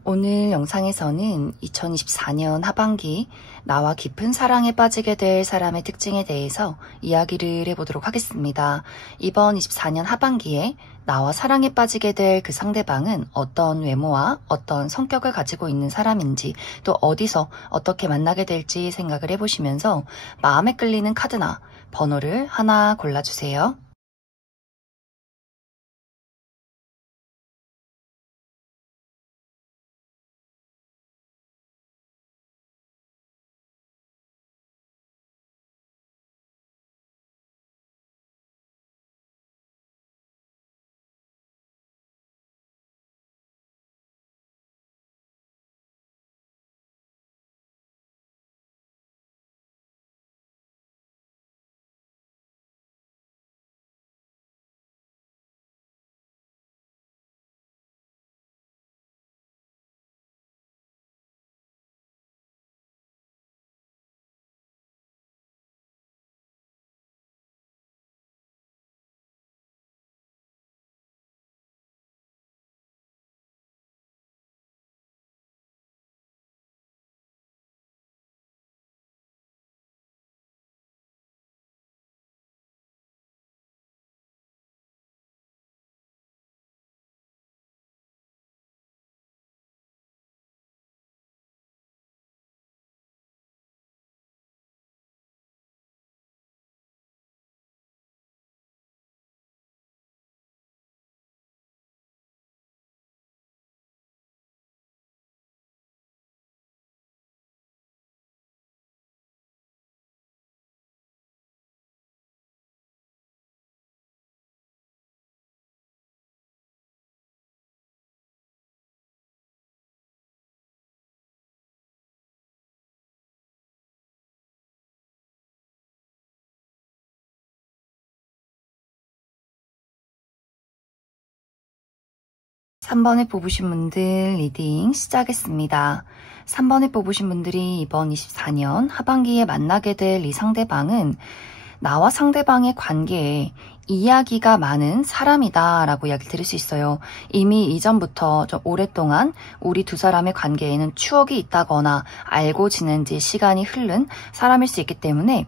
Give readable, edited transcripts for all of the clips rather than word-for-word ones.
오늘 영상에서는 2024년 하반기 나와 깊은 사랑에 빠지게 될 사람의 특징에 대해서 이야기를 해보도록 하겠습니다. 이번 24년 하반기에 나와 사랑에 빠지게 될 그 상대방은 어떤 외모와 어떤 성격을 가지고 있는 사람인지, 또 어디서 어떻게 만나게 될지 생각을 해보시면서 마음에 끌리는 카드나 번호를 하나 골라주세요. 3번에 뽑으신 분들 리딩 시작하겠습니다. 3번에 뽑으신 분들이 이번 24년 하반기에 만나게 될 이 상대방은 나와 상대방의 관계에 이야기가 많은 사람이다 라고 이야기를 들을 수 있어요. 이미 이전부터 좀 오랫동안 우리 두 사람의 관계에는 추억이 있다거나 알고 지낸 지 시간이 흐른 사람일 수 있기 때문에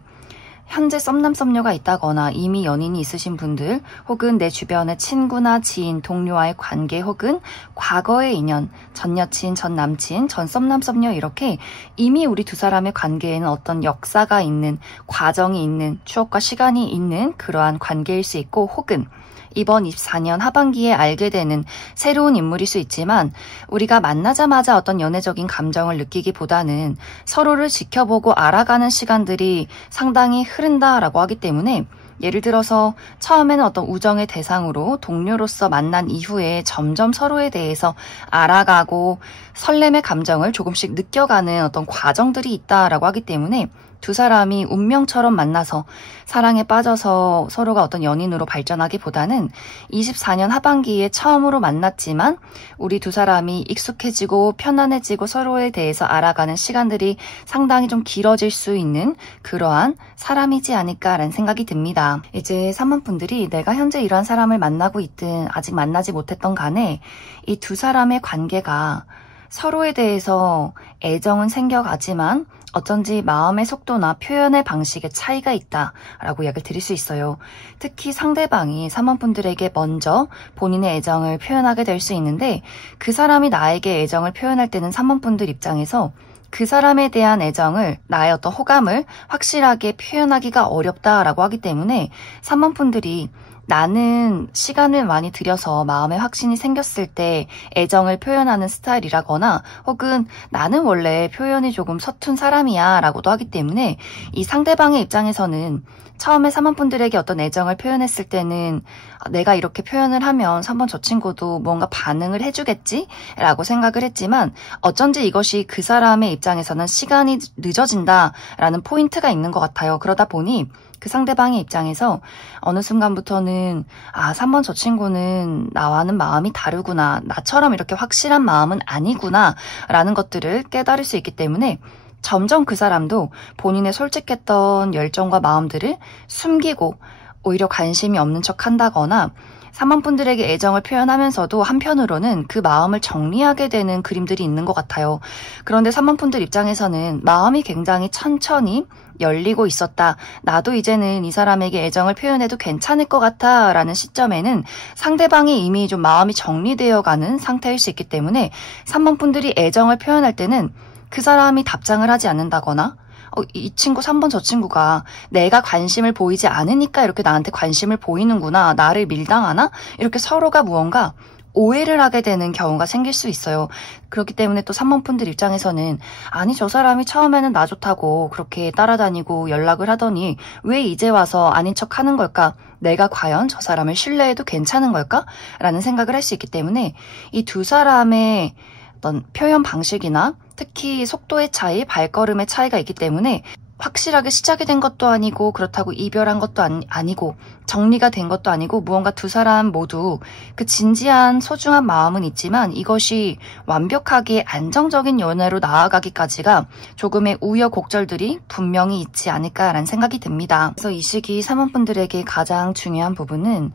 현재 썸남썸녀가 있다거나 이미 연인이 있으신 분들, 혹은 내 주변의 친구나 지인, 동료와의 관계, 혹은 과거의 인연, 전 여친, 전 남친, 전 썸남썸녀, 이렇게 이미 우리 두 사람의 관계에는 어떤 역사가 있는, 과정이 있는, 추억과 시간이 있는 그러한 관계일 수 있고, 혹은 이번 24년 하반기에 알게 되는 새로운 인물일 수 있지만, 우리가 만나자마자 어떤 연애적인 감정을 느끼기보다는 서로를 지켜보고 알아가는 시간들이 상당히 흐른다라고 하기 때문에, 예를 들어서 처음에는 어떤 우정의 대상으로 동료로서 만난 이후에 점점 서로에 대해서 알아가고 설렘의 감정을 조금씩 느껴가는 어떤 과정들이 있다라고 하기 때문에, 두 사람이 운명처럼 만나서 사랑에 빠져서 서로가 어떤 연인으로 발전하기보다는 24년 하반기에 처음으로 만났지만 우리 두 사람이 익숙해지고 편안해지고 서로에 대해서 알아가는 시간들이 상당히 좀 길어질 수 있는 그러한 사람이지 않을까라는 생각이 듭니다. 이제 3번 분들이 내가 현재 이러한 사람을 만나고 있든 아직 만나지 못했던 간에 이 두 사람의 관계가 서로에 대해서 애정은 생겨가지만 어쩐지 마음의 속도나 표현의 방식에 차이가 있다라고 이야기를 드릴 수 있어요. 특히 상대방이 3번 분들에게 먼저 본인의 애정을 표현하게 될 수 있는데, 그 사람이 나에게 애정을 표현할 때는 3번 분들 입장에서 그 사람에 대한 애정을, 나의 어떤 호감을 확실하게 표현하기가 어렵다라고 하기 때문에 3번 분들이 나는 시간을 많이 들여서 마음에 확신이 생겼을 때 애정을 표현하는 스타일이라거나, 혹은 나는 원래 표현이 조금 서툰 사람이야 라고도 하기 때문에 이 상대방의 입장에서는 처음에 3번 분들에게 어떤 애정을 표현했을 때는 내가 이렇게 표현을 하면 3번 저 친구도 뭔가 반응을 해주겠지? 라고 생각을 했지만, 어쩐지 이것이 그 사람의 입장에서는 시간이 늦어진다 라는 포인트가 있는 것 같아요. 그러다 보니 그 상대방의 입장에서 어느 순간부터는 3번 저 친구는 나와는 마음이 다르구나, 나처럼 이렇게 확실한 마음은 아니구나 라는 것들을 깨달을 수 있기 때문에 점점 그 사람도 본인의 솔직했던 열정과 마음들을 숨기고 오히려 관심이 없는 척 한다거나 3번 분들에게 애정을 표현하면서도 한편으로는 그 마음을 정리하게 되는 그림들이 있는 것 같아요. 그런데 3번 분들 입장에서는 마음이 굉장히 천천히 열리고 있었다. 나도 이제는 이 사람에게 애정을 표현해도 괜찮을 것 같아 라는 시점에는 상대방이 이미 좀 마음이 정리되어 가는 상태일 수 있기 때문에 3번 분들이 애정을 표현할 때는 그 사람이 답장을 하지 않는다거나 이 친구 3번 저 친구가 내가 관심을 보이지 않으니까 이렇게 나한테 관심을 보이는구나. 나를 밀당하나? 이렇게 서로가 무언가 오해를 하게 되는 경우가 생길 수 있어요. 그렇기 때문에 또 3번 분들 입장에서는 아니 저 사람이 처음에는 나 좋다고 그렇게 따라다니고 연락을 하더니 왜 이제 와서 아닌 척 하는 걸까? 내가 과연 저 사람을 신뢰해도 괜찮은 걸까? 라는 생각을 할 수 있기 때문에 이 두 사람의 어떤 표현 방식이나 특히 속도의 차이, 발걸음의 차이가 있기 때문에 확실하게 시작이 된 것도 아니고 그렇다고 이별한 것도 아니고 정리가 된 것도 아니고 무언가 두 사람 모두 그 진지한 소중한 마음은 있지만 이것이 완벽하게 안정적인 연애로 나아가기까지가 조금의 우여곡절들이 분명히 있지 않을까라는 생각이 듭니다. 그래서 이 시기 3번 분들에게 가장 중요한 부분은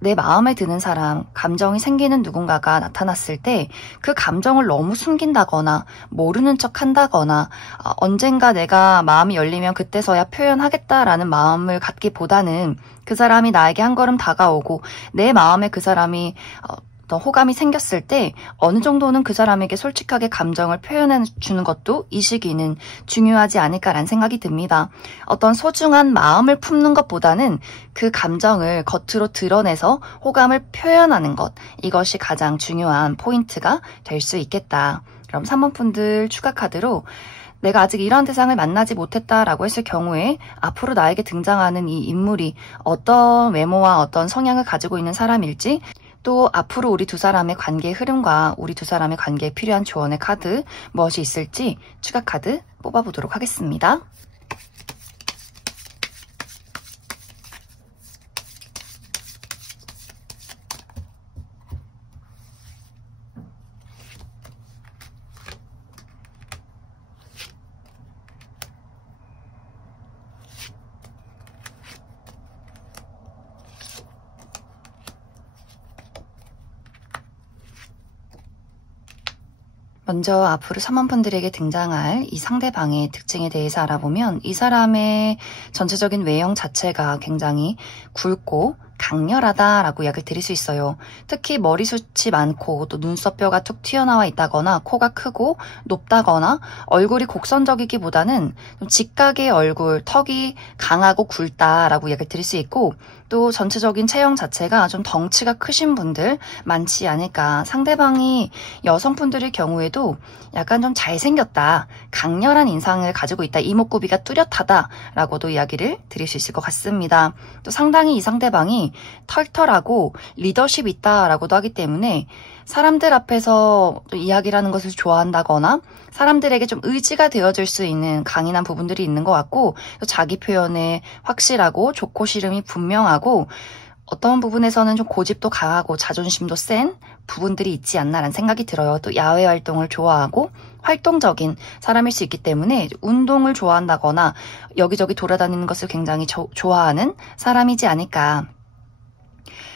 내 마음에 드는 사람, 감정이 생기는 누군가가 나타났을 때 그 감정을 너무 숨긴다거나 모르는 척 한다거나 언젠가 내가 마음이 열리면 그때서야 표현하겠다라는 마음을 갖기보다는 그 사람이 나에게 한 걸음 다가오고 내 마음에 그 사람이 어떤 호감이 생겼을 때 어느 정도는 그 사람에게 솔직하게 감정을 표현해 주는 것도 이 시기는 중요하지 않을까라는 생각이 듭니다. 어떤 소중한 마음을 품는 것보다는 그 감정을 겉으로 드러내서 호감을 표현하는 것, 이것이 가장 중요한 포인트가 될 수 있겠다. 그럼 3번 분들 추가 카드로 내가 아직 이런 대상을 만나지 못했다라고 했을 경우에 앞으로 나에게 등장하는 이 인물이 어떤 외모와 어떤 성향을 가지고 있는 사람일지, 또 앞으로 우리 두 사람의 관계의 흐름과 우리 두 사람의 관계에 필요한 조언의 카드 무엇이 있을지 추가 카드 뽑아보도록 하겠습니다. 먼저 앞으로 3번 분들에게 등장할 이 상대방의 특징에 대해서 알아보면 이 사람의 전체적인 외형 자체가 굉장히 굵고 강렬하다라고 이야기를 드릴 수 있어요. 특히 머리숱이 많고 또 눈썹뼈가 툭 튀어나와 있다거나 코가 크고 높다거나 얼굴이 곡선적이기보다는 좀 직각의 얼굴, 턱이 강하고 굵다라고 이야기를 드릴 수 있고 또 전체적인 체형 자체가 좀 덩치가 크신 분들 많지 않을까. 상대방이 여성분들의 경우에도 약간 좀 잘생겼다, 강렬한 인상을 가지고 있다, 이목구비가 뚜렷하다라고도 이야기를 드릴 수 있을 것 같습니다. 또 상당히 이 상대방이 털털하고 리더십 있다라고도 하기 때문에 사람들 앞에서 이야기를 하는 것을 좋아한다거나 사람들에게 좀 의지가 되어줄 수 있는 강인한 부분들이 있는 것 같고 또 자기 표현에 확실하고 좋고 싫음이 분명하고 어떤 부분에서는 좀 고집도 강하고 자존심도 센 부분들이 있지 않나라는 생각이 들어요. 또 야외 활동을 좋아하고 활동적인 사람일 수 있기 때문에 운동을 좋아한다거나 여기저기 돌아다니는 것을 굉장히 좋아하는 사람이지 않을까.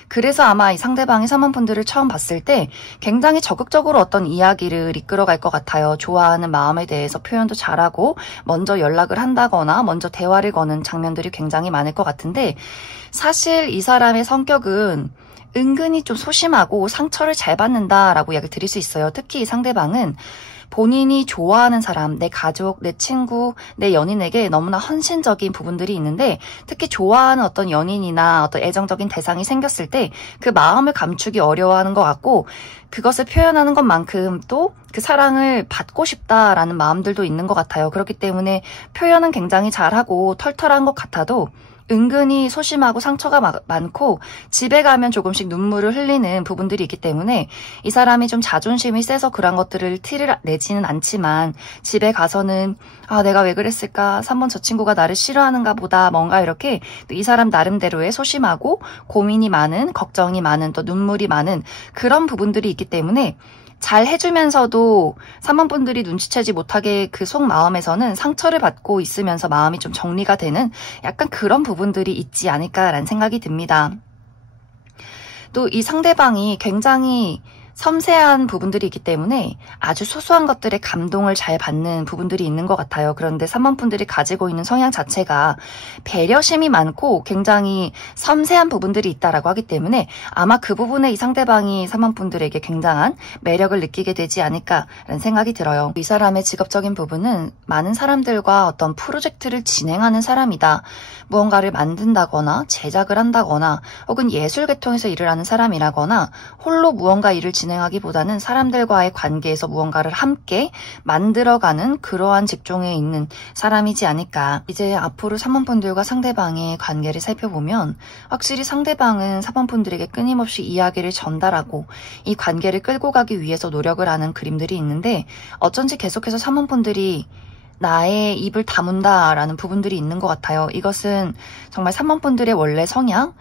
그래서 아마 이 상대방이 3번 분들을 처음 봤을 때 굉장히 적극적으로 어떤 이야기를 이끌어갈 것 같아요. 좋아하는 마음에 대해서 표현도 잘하고 먼저 연락을 한다거나 먼저 대화를 거는 장면들이 굉장히 많을 것 같은데 사실 이 사람의 성격은 은근히 좀 소심하고 상처를 잘 받는다라고 이야기를 드릴 수 있어요. 특히 이 상대방은 본인이 좋아하는 사람, 내 가족, 내 친구, 내 연인에게 너무나 헌신적인 부분들이 있는데 특히 좋아하는 어떤 연인이나 어떤 애정적인 대상이 생겼을 때 그 마음을 감추기 어려워하는 것 같고 그것을 표현하는 것만큼 또 그 사랑을 받고 싶다라는 마음들도 있는 것 같아요. 그렇기 때문에 표현은 굉장히 잘하고 털털한 것 같아도 은근히 소심하고 상처가 많고 집에 가면 조금씩 눈물을 흘리는 부분들이 있기 때문에 이 사람이 좀 자존심이 세서 그런 것들을 티를 내지는 않지만 집에 가서는 아 내가 왜 그랬을까 3번 저 친구가 나를 싫어하는가 보다 뭔가 이렇게 또 이 사람 나름대로의 소심하고 고민이 많은 걱정이 많은 또 눈물이 많은 그런 부분들이 있기 때문에 잘 해주면서도 3번 분들이 눈치채지 못하게 그 속마음에서는 상처를 받고 있으면서 마음이 좀 정리가 되는 약간 그런 부분들이 있지 않을까라는 생각이 듭니다. 또 이 상대방이 굉장히 섬세한 부분들이 있기 때문에 아주 소소한 것들에 감동을 잘 받는 부분들이 있는 것 같아요. 그런데 3번 분들이 가지고 있는 성향 자체가 배려심이 많고 굉장히 섬세한 부분들이 있다라고 하기 때문에 아마 그 부분에 이 상대방이 3번 분들에게 굉장한 매력을 느끼게 되지 않을까라는 생각이 들어요. 이 사람의 직업적인 부분은 많은 사람들과 어떤 프로젝트를 진행하는 사람이다. 무언가를 만든다거나 제작을 한다거나 혹은 예술 계통에서 일을 하는 사람이라거나 홀로 무언가 일을 진행하기보다는 사람들과의 관계에서 무언가를 함께 만들어가는 그러한 직종에 있는 사람이지 않을까. 이제 앞으로 3번 분들과 상대방의 관계를 살펴보면 확실히 상대방은 4번 분들에게 끊임없이 이야기를 전달하고 이 관계를 끌고 가기 위해서 노력을 하는 그림들이 있는데 어쩐지 계속해서 3번 분들이 나의 입을 다문다라는 부분들이 있는 것 같아요. 이것은 정말 3번 분들의 원래 성향,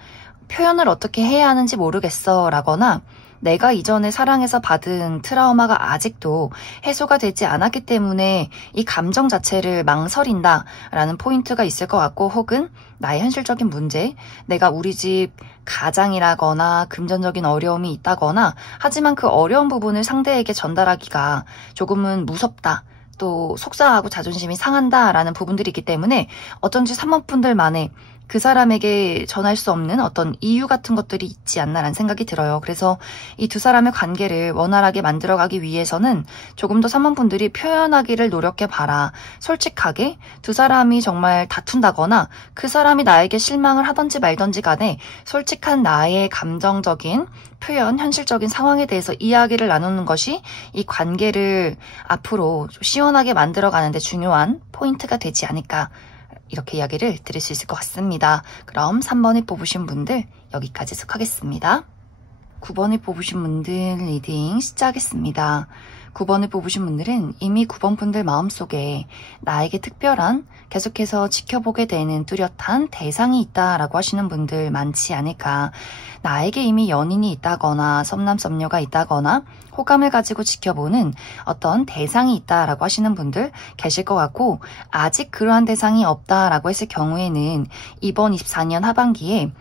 표현을 어떻게 해야 하는지 모르겠어 라거나 내가 이전에 사랑에서 받은 트라우마가 아직도 해소가 되지 않았기 때문에 이 감정 자체를 망설인다 라는 포인트가 있을 것 같고 혹은 나의 현실적인 문제, 내가 우리 집 가장이라거나 금전적인 어려움이 있다거나 하지만 그 어려운 부분을 상대에게 전달하기가 조금은 무섭다. 또 속상하고 자존심이 상한다라는 부분들이 있기 때문에 어쩐지 3번 분들만의 그 사람에게 전할 수 없는 어떤 이유 같은 것들이 있지 않나라는 생각이 들어요. 그래서 이 두 사람의 관계를 원활하게 만들어가기 위해서는 조금 더 3번 분들이 표현하기를 노력해봐라. 솔직하게 두 사람이 정말 다툰다거나 그 사람이 나에게 실망을 하던지 말던지 간에 솔직한 나의 감정적인 표현, 현실적인 상황에 대해서 이야기를 나누는 것이 이 관계를 앞으로 좀 시원하게 만들어가는 데 중요한 포인트가 되지 않을까. 이렇게 이야기를 드릴 수 있을 것 같습니다. 그럼 3번을 뽑으신 분들 여기까지 속하겠습니다. 9번을 뽑으신 분들 리딩 시작하겠습니다. 9번을 뽑으신 분들은 이미 9번 분들 마음속에 나에게 특별한 계속해서 지켜보게 되는 뚜렷한 대상이 있다라고 하시는 분들 많지 않을까. 나에게 이미 연인이 있다거나 썸남썸녀가 있다거나 호감을 가지고 지켜보는 어떤 대상이 있다라고 하시는 분들 계실 것 같고 아직 그러한 대상이 없다라고 했을 경우에는 이번 24년 하반기에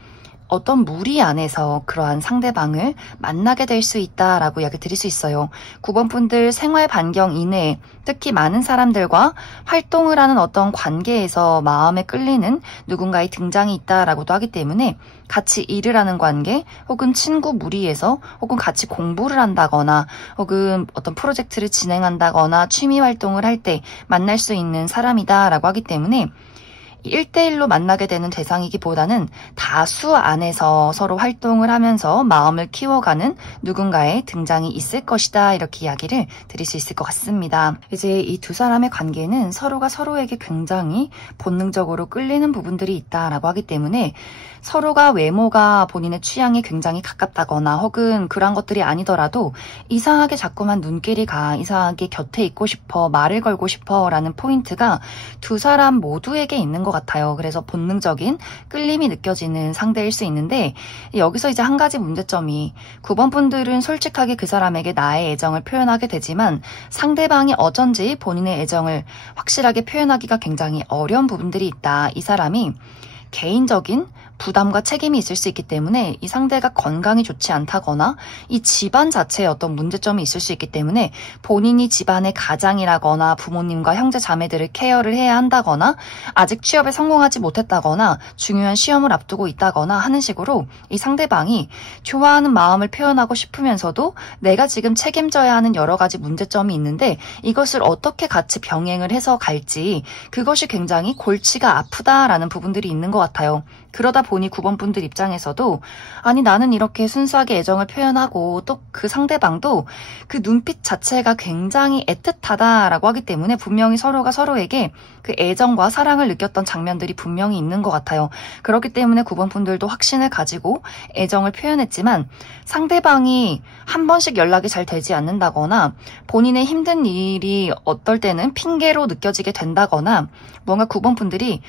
어떤 무리 안에서 그러한 상대방을 만나게 될 수 있다라고 이야기 드릴 수 있어요. 9번 분들 생활 반경 이내에 특히 많은 사람들과 활동을 하는 어떤 관계에서 마음에 끌리는 누군가의 등장이 있다라고도 하기 때문에 같이 일을 하는 관계 혹은 친구 무리에서 혹은 같이 공부를 한다거나 혹은 어떤 프로젝트를 진행한다거나 취미 활동을 할 때 만날 수 있는 사람이다라고 하기 때문에 1대1로 만나게 되는 대상이기보다는 다수 안에서 서로 활동을 하면서 마음을 키워가는 누군가의 등장이 있을 것이다. 이렇게 이야기를 드릴 수 있을 것 같습니다. 이제 이 두 사람의 관계는 서로가 서로에게 굉장히 본능적으로 끌리는 부분들이 있다라고 하기 때문에 서로가 외모가 본인의 취향에 굉장히 가깝다거나 혹은 그런 것들이 아니더라도 이상하게 자꾸만 눈길이 가, 이상하게 곁에 있고 싶어, 말을 걸고 싶어 라는 포인트가 두 사람 모두에게 있는 것 같아요. 그래서 본능적인 끌림이 느껴지는 상대일 수 있는데 여기서 이제 한 가지 문제점이 9번 분들은 솔직하게 그 사람에게 나의 애정을 표현하게 되지만 상대방이 어쩐지 본인의 애정을 확실하게 표현하기가 굉장히 어려운 부분들이 있다. 이 사람이 개인적인 부담과 책임이 있을 수 있기 때문에 이 상대가 건강이 좋지 않다거나 이 집안 자체에 어떤 문제점이 있을 수 있기 때문에 본인이 집안의 가장이라거나 부모님과 형제 자매들을 케어를 해야 한다거나 아직 취업에 성공하지 못했다거나 중요한 시험을 앞두고 있다거나 하는 식으로 이 상대방이 좋아하는 마음을 표현하고 싶으면서도 내가 지금 책임져야 하는 여러 가지 문제점이 있는데 이것을 어떻게 같이 병행을 해서 갈지 그것이 굉장히 골치가 아프다라는 부분들이 있는 것 같아요. 그러다 보니 9번 분들 입장에서도 아니 나는 이렇게 순수하게 애정을 표현하고 또 그 상대방도 그 눈빛 자체가 굉장히 애틋하다라고 하기 때문에 분명히 서로가 서로에게 그 애정과 사랑을 느꼈던 장면들이 분명히 있는 것 같아요. 그렇기 때문에 9번 분들도 확신을 가지고 애정을 표현했지만 상대방이 한 번씩 연락이 잘 되지 않는다거나 본인의 힘든 일이 어떨 때는 핑계로 느껴지게 된다거나 뭔가 9번 분들이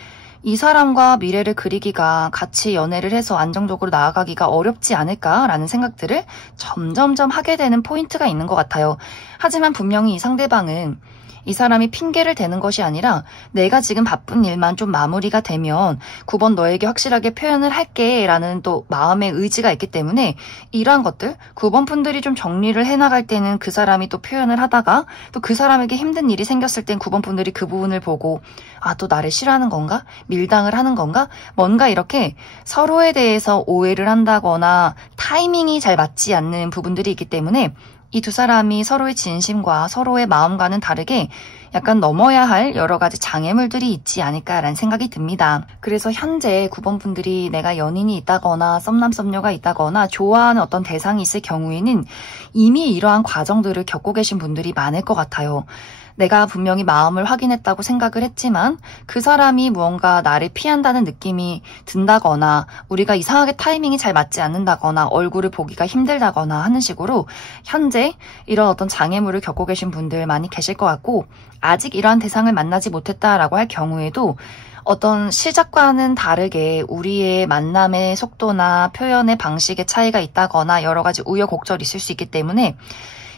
이 사람과 미래를 그리기가 같이 연애를 해서 안정적으로 나아가기가 어렵지 않을까라는 생각들을 점점점 하게 되는 포인트가 있는 것 같아요. 하지만 분명히 이 상대방은 이 사람이 핑계를 대는 것이 아니라 내가 지금 바쁜 일만 좀 마무리가 되면 9번 너에게 확실하게 표현을 할게 라는 또 마음의 의지가 있기 때문에 이러한 것들 9번 분들이 좀 정리를 해나갈 때는 그 사람이 또 표현을 하다가 또 그 사람에게 힘든 일이 생겼을 땐 9번 분들이 그 부분을 보고 아, 또 나를 싫어하는 건가? 밀당을 하는 건가? 뭔가 이렇게 서로에 대해서 오해를 한다거나 타이밍이 잘 맞지 않는 부분들이 있기 때문에 이 두 사람이 서로의 진심과 서로의 마음과는 다르게 약간 넘어야 할 여러 가지 장애물들이 있지 않을까라는 생각이 듭니다. 그래서 현재 9번 분들이 내가 연인이 있다거나 썸남 썸녀가 있다거나 좋아하는 어떤 대상이 있을 경우에는 이미 이러한 과정들을 겪고 계신 분들이 많을 것 같아요. 내가 분명히 마음을 확인했다고 생각을 했지만 그 사람이 무언가 나를 피한다는 느낌이 든다거나 우리가 이상하게 타이밍이 잘 맞지 않는다거나 얼굴을 보기가 힘들다거나 하는 식으로 현재 이런 어떤 장애물을 겪고 계신 분들 많이 계실 것 같고 아직 이러한 대상을 만나지 못했다라고 할 경우에도 어떤 시작과는 다르게 우리의 만남의 속도나 표현의 방식의 차이가 있다거나 여러 가지 우여곡절이 있을 수 있기 때문에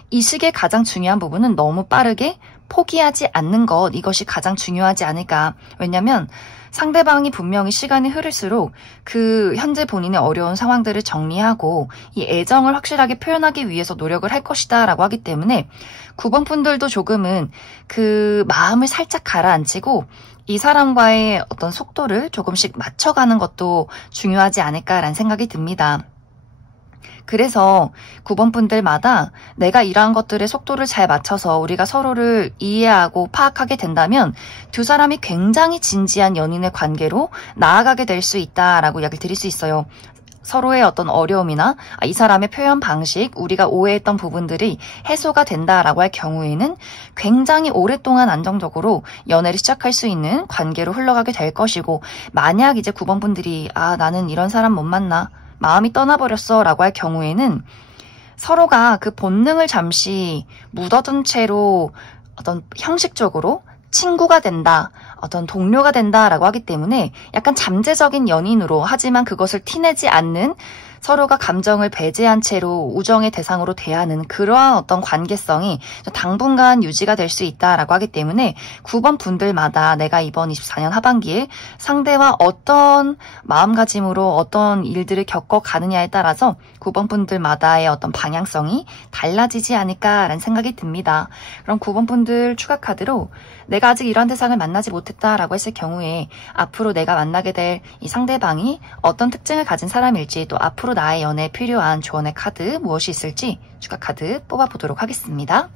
이 시기에 가장 중요한 부분은 너무 빠르게 포기하지 않는 것, 이것이 가장 중요하지 않을까. 왜냐면 상대방이 분명히 시간이 흐를수록 그 현재 본인의 어려운 상황들을 정리하고 이 애정을 확실하게 표현하기 위해서 노력을 할 것이다 라고 하기 때문에 9번 분들도 조금은 그 마음을 살짝 가라앉히고 이 사람과의 어떤 속도를 조금씩 맞춰가는 것도 중요하지 않을까라는 생각이 듭니다. 그래서 9번 분들마다 내가 이러한 것들의 속도를 잘 맞춰서 우리가 서로를 이해하고 파악하게 된다면 두 사람이 굉장히 진지한 연인의 관계로 나아가게 될 수 있다라고 이야기를 드릴 수 있어요. 서로의 어떤 어려움이나 이 사람의 표현 방식, 우리가 오해했던 부분들이 해소가 된다라고 할 경우에는 굉장히 오랫동안 안정적으로 연애를 시작할 수 있는 관계로 흘러가게 될 것이고 만약 이제 9번 분들이 아 나는 이런 사람 못 만나 마음이 떠나버렸어 라고 할 경우에는 서로가 그 본능을 잠시 묻어둔 채로 어떤 형식적으로 친구가 된다, 어떤 동료가 된다라고 하기 때문에 약간 잠재적인 연인으로 하지만 그것을 티내지 않는 서로가 감정을 배제한 채로 우정의 대상으로 대하는 그러한 어떤 관계성이 당분간 유지가 될 수 있다라고 하기 때문에 9번 분들마다 내가 이번 24년 하반기에 상대와 어떤 마음가짐으로 어떤 일들을 겪어가느냐에 따라서 9번 분들마다의 어떤 방향성이 달라지지 않을까라는 생각이 듭니다. 그럼 9번 분들 추가 카드로 내가 아직 이런 대상을 만나지 못했다라고 했을 경우에 앞으로 내가 만나게 될 이 상대방이 어떤 특징을 가진 사람일지 또 앞으로 나의 연애에 필요한 조언의 카드 무엇이 있을지 추가 카드 뽑아보도록 하겠습니다.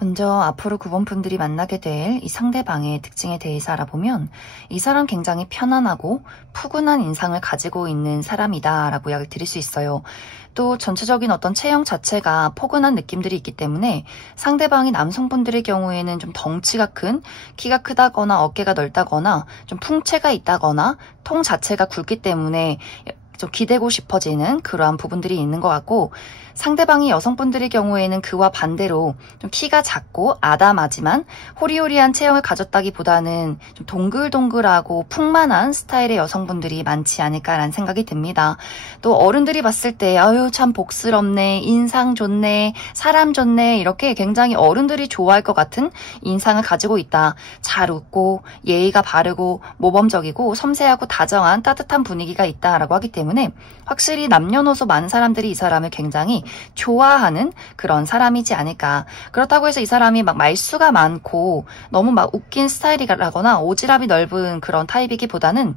먼저 앞으로 9번 분들이 만나게 될 이 상대방의 특징에 대해서 알아보면 이 사람 굉장히 편안하고 푸근한 인상을 가지고 있는 사람이다 라고 이야기를 드릴 수 있어요. 또 전체적인 어떤 체형 자체가 포근한 느낌들이 있기 때문에 상대방이 남성분들의 경우에는 좀 덩치가 큰, 키가 크다거나 어깨가 넓다거나 좀 풍채가 있다거나 통 자체가 굵기 때문에 좀 기대고 싶어지는 그러한 부분들이 있는 것 같고 상대방이 여성분들의 경우에는 그와 반대로 좀 키가 작고 아담하지만 호리호리한 체형을 가졌다기보다는 좀 동글동글하고 풍만한 스타일의 여성분들이 많지 않을까라는 생각이 듭니다. 또 어른들이 봤을 때 아유 참 복스럽네, 인상 좋네, 사람 좋네 이렇게 굉장히 어른들이 좋아할 것 같은 인상을 가지고 있다. 잘 웃고 예의가 바르고 모범적이고 섬세하고 다정한 따뜻한 분위기가 있다라고 하기 때문에 확실히 남녀노소 많은 사람들이 이 사람을 굉장히 좋아하는 그런 사람이지 않을까. 그렇다고 해서 이 사람이 막 말수가 많고 너무 막 웃긴 스타일이라거나 오지랖이 넓은 그런 타입이기보다는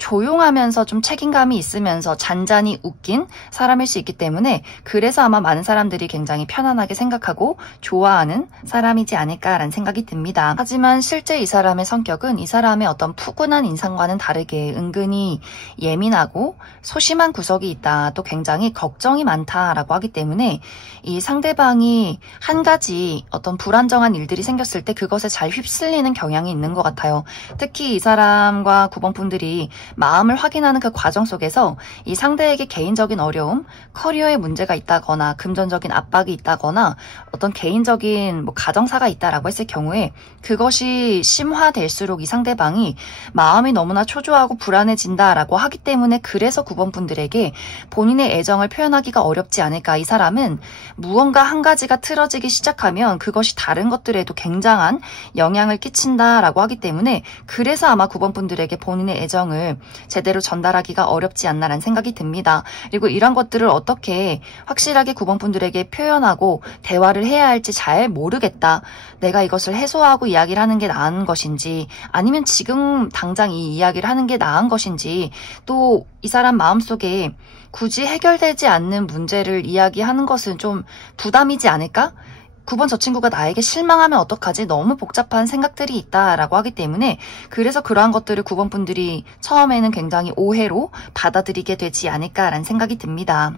조용하면서 좀 책임감이 있으면서 잔잔히 웃긴 사람일 수 있기 때문에 그래서 아마 많은 사람들이 굉장히 편안하게 생각하고 좋아하는 사람이지 않을까라는 생각이 듭니다. 하지만 실제 이 사람의 성격은 이 사람의 어떤 푸근한 인상과는 다르게 은근히 예민하고 소심한 구석이 있다. 또 굉장히 걱정이 많다라고 하기 때문에 이 상대방이 한 가지 어떤 불안정한 일들이 생겼을 때 그것에 잘 휩쓸리는 경향이 있는 것 같아요. 특히 이 사람과 9번 분들이 마음을 확인하는 그 과정 속에서 이 상대에게 개인적인 어려움, 커리어에 문제가 있다거나 금전적인 압박이 있다거나 어떤 개인적인 가정사가 있다라고 했을 경우에 그것이 심화될수록 이 상대방이 마음이 너무나 초조하고 불안해진다라고 하기 때문에 그래서 9번 분들에게 본인의 애정을 표현하기가 어렵지 않을까. 이 사람은 무언가 한 가지가 틀어지기 시작하면 그것이 다른 것들에도 굉장한 영향을 끼친다라고 하기 때문에 그래서 아마 9번 분들에게 본인의 애정을 제대로 전달하기가 어렵지 않나라는 생각이 듭니다. 그리고 이런 것들을 어떻게 확실하게 9번 분들에게 표현하고 대화를 해야 할지 잘 모르겠다. 내가 이것을 해소하고 이야기를 하는 게 나은 것인지 아니면 지금 당장 이 이야기를 하는 게 나은 것인지 또 이 사람 마음속에 굳이 해결되지 않는 문제를 이야기하는 것은 좀 부담이지 않을까? 9번 저 친구가 나에게 실망하면 어떡하지? 너무 복잡한 생각들이 있다라고 하기 때문에 그래서 그러한 것들을 9번 분들이 처음에는 굉장히 오해로 받아들이게 되지 않을까라는 생각이 듭니다.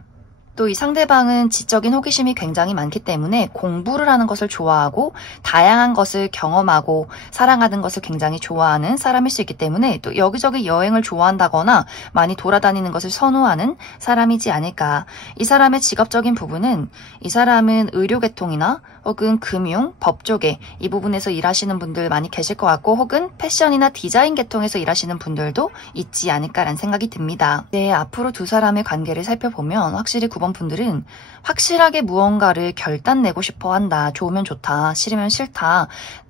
또 이 상대방은 지적인 호기심이 굉장히 많기 때문에 공부를 하는 것을 좋아하고 다양한 것을 경험하고 사랑하는 것을 굉장히 좋아하는 사람일 수 있기 때문에 또 여기저기 여행을 좋아한다거나 많이 돌아다니는 것을 선호하는 사람이지 않을까. 이 사람의 직업적인 부분은 이 사람은 의료계통이나 혹은 금융, 법 쪽에 이 부분에서 일하시는 분들 많이 계실 것 같고 혹은 패션이나 디자인 계통에서 일하시는 분들도 있지 않을까라는 생각이 듭니다. 네, 앞으로 두 사람의 관계를 살펴보면 확실히 9번 분들은 확실하게 무언가를 결단내고 싶어 한다. 좋으면 좋다. 싫으면 싫다.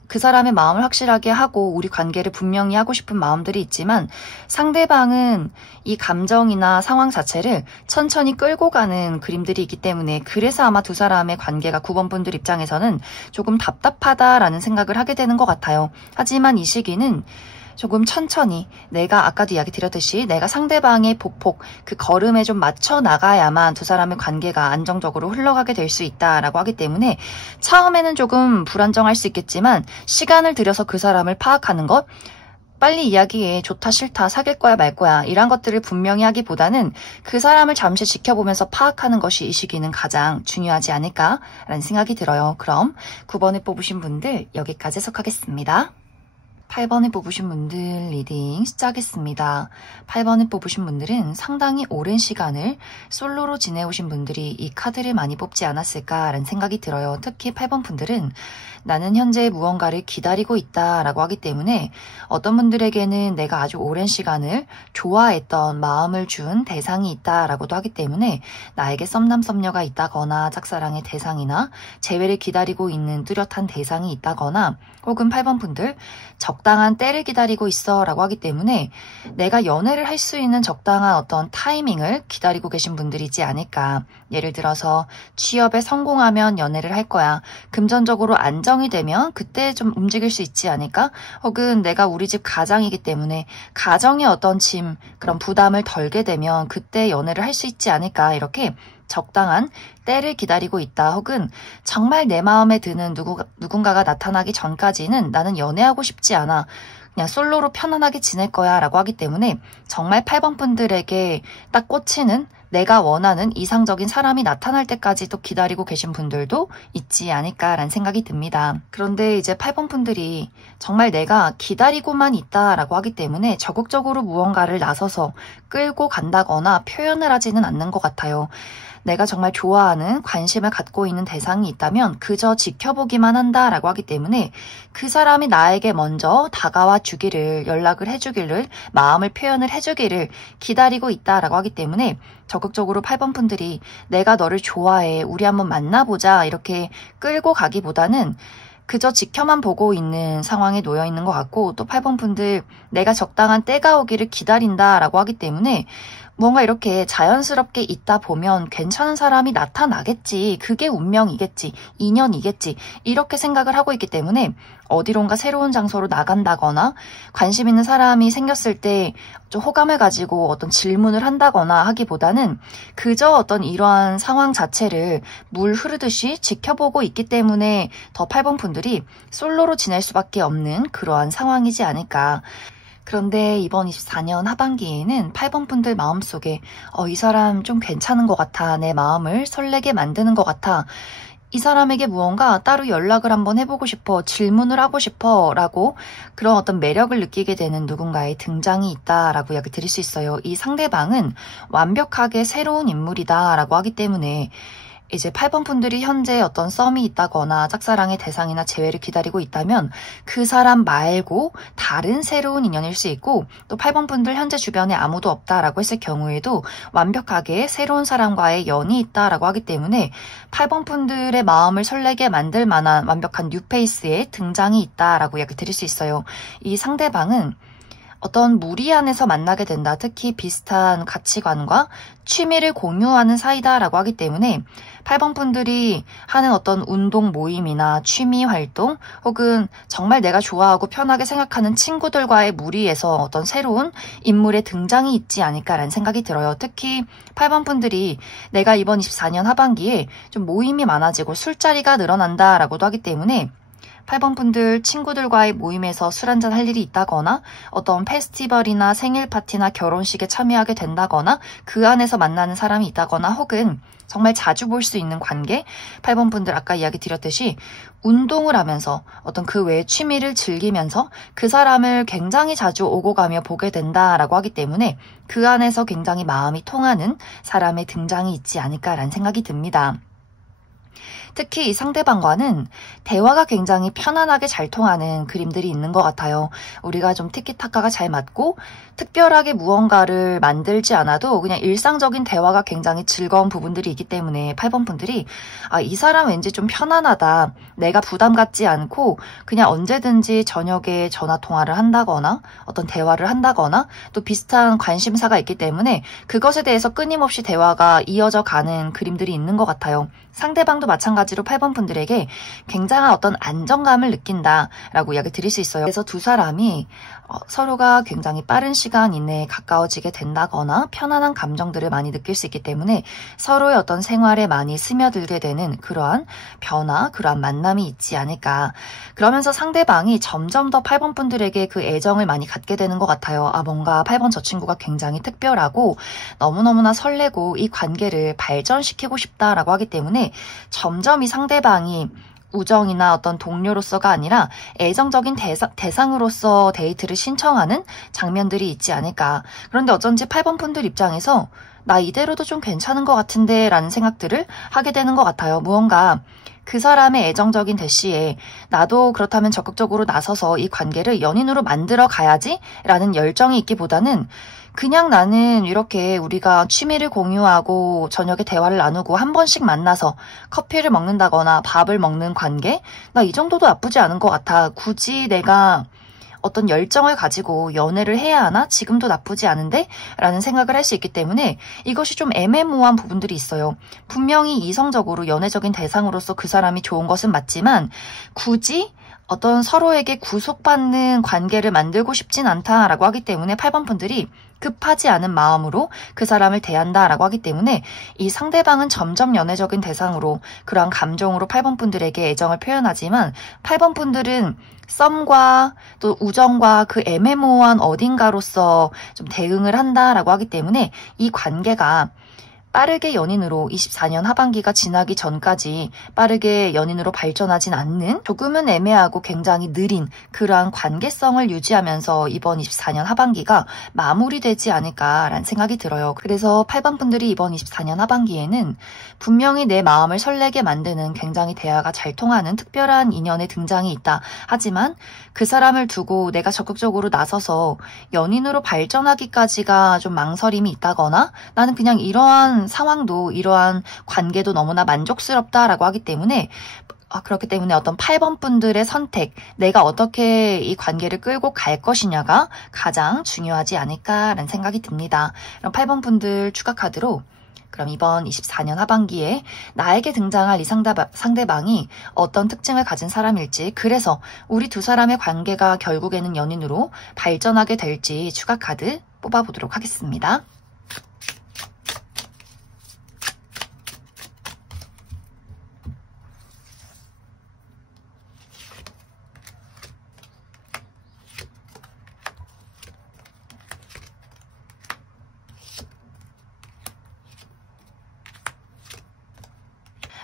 그 사람의 마음을 확실하게 하고 우리 관계를 분명히 하고 싶은 마음들이 있지만 상대방은 이 감정이나 상황 자체를 천천히 끌고 가는 그림들이 있기 때문에 그래서 아마 두 사람의 관계가 9번 분들 입장에서는 조금 답답하다라는 생각을 하게 되는 것 같아요. 하지만 이 시기는 조금 천천히 내가 아까도 이야기 드렸듯이 내가 상대방의 보폭, 그 걸음에 좀 맞춰 나가야만 두 사람의 관계가 안정적으로 흘러가게 될 수 있다라고 하기 때문에 처음에는 조금 불안정할 수 있겠지만 시간을 들여서 그 사람을 파악하는 것, 빨리 이야기해 좋다 싫다 사귈 거야 말 거야 이런 것들을 분명히 하기보다는 그 사람을 잠시 지켜보면서 파악하는 것이 이 시기는 가장 중요하지 않을까라는 생각이 들어요. 그럼 9번을 뽑으신 분들 여기까지 해석하겠습니다. 8번을 뽑으신 분들 리딩 시작하겠습니다. 8번을 뽑으신 분들은 상당히 오랜 시간을 솔로로 지내오신 분들이 이 카드를 많이 뽑지 않았을까라는 생각이 들어요. 특히 8번 분들은 나는 현재 무언가를 기다리고 있다라고 하기 때문에 어떤 분들에게는 내가 아주 오랜 시간을 좋아했던 마음을 준 대상이 있다라고도 하기 때문에 나에게 썸남썸녀가 있다거나 짝사랑의 대상이나 재회를 기다리고 있는 뚜렷한 대상이 있다거나 혹은 8번 분들 적당한 때를 기다리고 있어 라고 하기 때문에 내가 연애를 할 수 있는 적당한 어떤 타이밍을 기다리고 계신 분들이지 않을까. 예를 들어서 취업에 성공하면 연애를 할 거야. 금전적으로 안정이 되면 그때 좀 움직일 수 있지 않을까? 혹은 내가 우리 집 가장이기 때문에 가정의 어떤 짐, 그런 부담을 덜게 되면 그때 연애를 할 수 있지 않을까. 이렇게 적당한 때를 기다리고 있다. 혹은 정말 내 마음에 드는 누군가가 나타나기 전까지는 나는 연애하고 싶지 않아. 그냥 솔로로 편안하게 지낼 거야 라고 하기 때문에 정말 8번 분들에게 딱 꽂히는 내가 원하는 이상적인 사람이 나타날 때까지 또 기다리고 계신 분들도 있지 않을까라는 생각이 듭니다. 그런데 이제 8번 분들이 정말 내가 기다리고만 있다라고 하기 때문에 적극적으로 무언가를 나서서 끌고 간다거나 표현을 하지는 않는 것 같아요. 내가 정말 좋아하는 관심을 갖고 있는 대상이 있다면 그저 지켜보기만 한다라고 하기 때문에 그 사람이 나에게 먼저 다가와 주기를, 연락을 해주기를, 마음을 표현을 해주기를 기다리고 있다라고 하기 때문에 적극적으로 8번 분들이 내가 너를 좋아해, 우리 한번 만나보자 이렇게 끌고 가기보다는 그저 지켜만 보고 있는 상황에 놓여 있는 것 같고 또 8번 분들 내가 적당한 때가 오기를 기다린다라고 하기 때문에 뭔가 이렇게 자연스럽게 있다 보면 괜찮은 사람이 나타나겠지. 그게 운명이겠지. 인연이겠지. 이렇게 생각을 하고 있기 때문에 어디론가 새로운 장소로 나간다거나 관심 있는 사람이 생겼을 때 좀 호감을 가지고 어떤 질문을 한다거나 하기보다는 그저 어떤 이러한 상황 자체를 물 흐르듯이 지켜보고 있기 때문에 더 8번 분들이 솔로로 지낼 수밖에 없는 그러한 상황이지 않을까. 그런데 이번 24년 하반기에는 8번 분들 마음속에 이 사람 좀 괜찮은 것 같아. 내 마음을 설레게 만드는 것 같아. 이 사람에게 무언가 따로 연락을 한번 해보고 싶어, 질문을 하고 싶어 라고 그런 어떤 매력을 느끼게 되는 누군가의 등장이 있다라고 이야기 드릴 수 있어요. 이 상대방은 완벽하게 새로운 인물이다 라고 하기 때문에 이제 8번 분들이 현재 어떤 썸이 있다거나 짝사랑의 대상이나 재회를 기다리고 있다면 그 사람 말고 다른 새로운 인연일 수 있고, 또 8번 분들 현재 주변에 아무도 없다라고 했을 경우에도 완벽하게 새로운 사람과의 연이 있다라고 하기 때문에 8번 분들의 마음을 설레게 만들 만한 완벽한 뉴페이스의 등장이 있다라고 이야기 드릴 수 있어요. 이 상대방은 어떤 무리 안에서 만나게 된다. 특히 비슷한 가치관과 취미를 공유하는 사이다라고 하기 때문에 8번 분들이 하는 어떤 운동 모임이나 취미 활동 혹은 정말 내가 좋아하고 편하게 생각하는 친구들과의 무리에서 어떤 새로운 인물의 등장이 있지 않을까라는 생각이 들어요. 특히 8번 분들이 내가 이번 24년 하반기에 좀 모임이 많아지고 술자리가 늘어난다라고도 하기 때문에 8번 분들 친구들과의 모임에서 술 한잔 할 일이 있다거나 어떤 페스티벌이나 생일 파티나 결혼식에 참여하게 된다거나 그 안에서 만나는 사람이 있다거나 혹은 정말 자주 볼 수 있는 관계, 8번 분들 아까 이야기 드렸듯이 운동을 하면서 어떤 그 외의 취미를 즐기면서 그 사람을 굉장히 자주 오고 가며 보게 된다라고 하기 때문에 그 안에서 굉장히 마음이 통하는 사람의 등장이 있지 않을까라는 생각이 듭니다. 특히 이 상대방과는 대화가 굉장히 편안하게 잘 통하는 그림들이 있는 것 같아요. 우리가 좀 티키타카가 잘 맞고 특별하게 무언가를 만들지 않아도 그냥 일상적인 대화가 굉장히 즐거운 부분들이 있기 때문에 8번 분들이 이 사람 왠지 좀 편안하다. 내가 부담 갖지 않고 그냥 언제든지 저녁에 전화 통화를 한다거나 어떤 대화를 한다거나 또 비슷한 관심사가 있기 때문에 그것에 대해서 끊임없이 대화가 이어져 가는 그림들이 있는 것 같아요. 상대방도 마찬가지로 8번 분들에게 굉장한 어떤 안정감을 느낀다라고 이야기 드릴 수 있어요. 그래서 두 사람이 서로가 굉장히 빠른 시간 이내에 가까워지게 된다거나 편안한 감정들을 많이 느낄 수 있기 때문에 서로의 어떤 생활에 많이 스며들게 되는 그러한 변화, 그러한 만남이 있지 않을까. 그러면서 상대방이 점점 더 8번 분들에게 그 애정을 많이 갖게 되는 것 같아요. 뭔가 8번 저 친구가 굉장히 특별하고 너무너무나 설레고 이 관계를 발전시키고 싶다라고 하기 때문에 점점 이 상대방이 우정이나 어떤 동료로서가 아니라 애정적인 대상으로서 데이트를 신청하는 장면들이 있지 않을까. 그런데 어쩐지 8번 분들 입장에서 나 이대로도 좀 괜찮은 것 같은데 라는 생각들을 하게 되는 것 같아요. 무언가 그 사람의 애정적인 대시에 나도 그렇다면 적극적으로 나서서 이 관계를 연인으로 만들어 가야지 라는 열정이 있기보다는 그냥 나는 이렇게 우리가 취미를 공유하고 저녁에 대화를 나누고 한 번씩 만나서 커피를 먹는다거나 밥을 먹는 관계? 나 이 정도도 나쁘지 않은 것 같아. 굳이 내가 어떤 열정을 가지고 연애를 해야 하나? 지금도 나쁘지 않은데? 라는 생각을 할 수 있기 때문에 이것이 좀 애매모호한 부분들이 있어요. 분명히 이성적으로 연애적인 대상으로서 그 사람이 좋은 것은 맞지만 굳이 어떤 서로에게 구속받는 관계를 만들고 싶진 않다라고 하기 때문에 8번 분들이 급하지 않은 마음으로 그 사람을 대한다라고 하기 때문에 이 상대방은 점점 연애적인 대상으로 그러한 감정으로 8번 분들에게 애정을 표현하지만 8번 분들은 썸과 또 우정과 그 애매모호한 어딘가로서 좀 대응을 한다라고 하기 때문에 이 관계가 빠르게 연인으로 24년 하반기가 지나기 전까지 빠르게 연인으로 발전하진 않는 조금은 애매하고 굉장히 느린 그러한 관계성을 유지하면서 이번 24년 하반기가 마무리되지 않을까라는 생각이 들어요. 그래서 8번 분들이 이번 24년 하반기에는 분명히 내 마음을 설레게 만드는 굉장히 대화가 잘 통하는 특별한 인연의 등장이 있다. 하지만 그 사람을 두고 내가 적극적으로 나서서 연인으로 발전하기까지가 좀 망설임이 있다거나 나는 그냥 이러한 상황도 이러한 관계도 너무나 만족스럽다라고 하기 때문에 그렇기 때문에 어떤 8번 분들의 선택, 내가 어떻게 이 관계를 끌고 갈 것이냐가 가장 중요하지 않을까라는 생각이 듭니다. 그럼 8번 분들 추가 카드로 그럼 이번 24년 하반기에 나에게 등장할 이 상대방이 어떤 특징을 가진 사람일지, 그래서 우리 두 사람의 관계가 결국에는 연인으로 발전하게 될지 추가 카드 뽑아보도록 하겠습니다.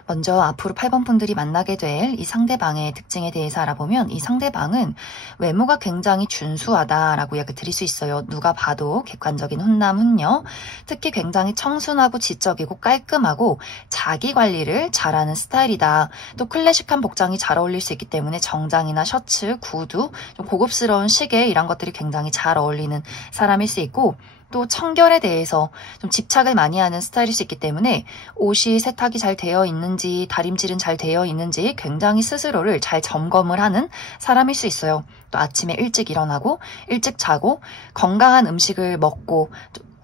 먼저 앞으로 8번 분들이 만나게 될 이 상대방의 특징에 대해서 알아보면 이 상대방은 외모가 굉장히 준수하다라고 이야기 드릴 수 있어요. 누가 봐도 객관적인 훈남 훈녀, 특히 굉장히 청순하고 지적이고 깔끔하고 자기 관리를 잘하는 스타일이다. 또 클래식한 복장이 잘 어울릴 수 있기 때문에 정장이나 셔츠, 구두, 좀 고급스러운 시계 이런 것들이 굉장히 잘 어울리는 사람일 수 있고, 또 청결에 대해서 좀 집착을 많이 하는 스타일일 수 있기 때문에 옷이 세탁이 잘 되어 있는지 다림질은 잘 되어 있는지 굉장히 스스로를 잘 점검을 하는 사람일 수 있어요. 또 아침에 일찍 일어나고 일찍 자고 건강한 음식을 먹고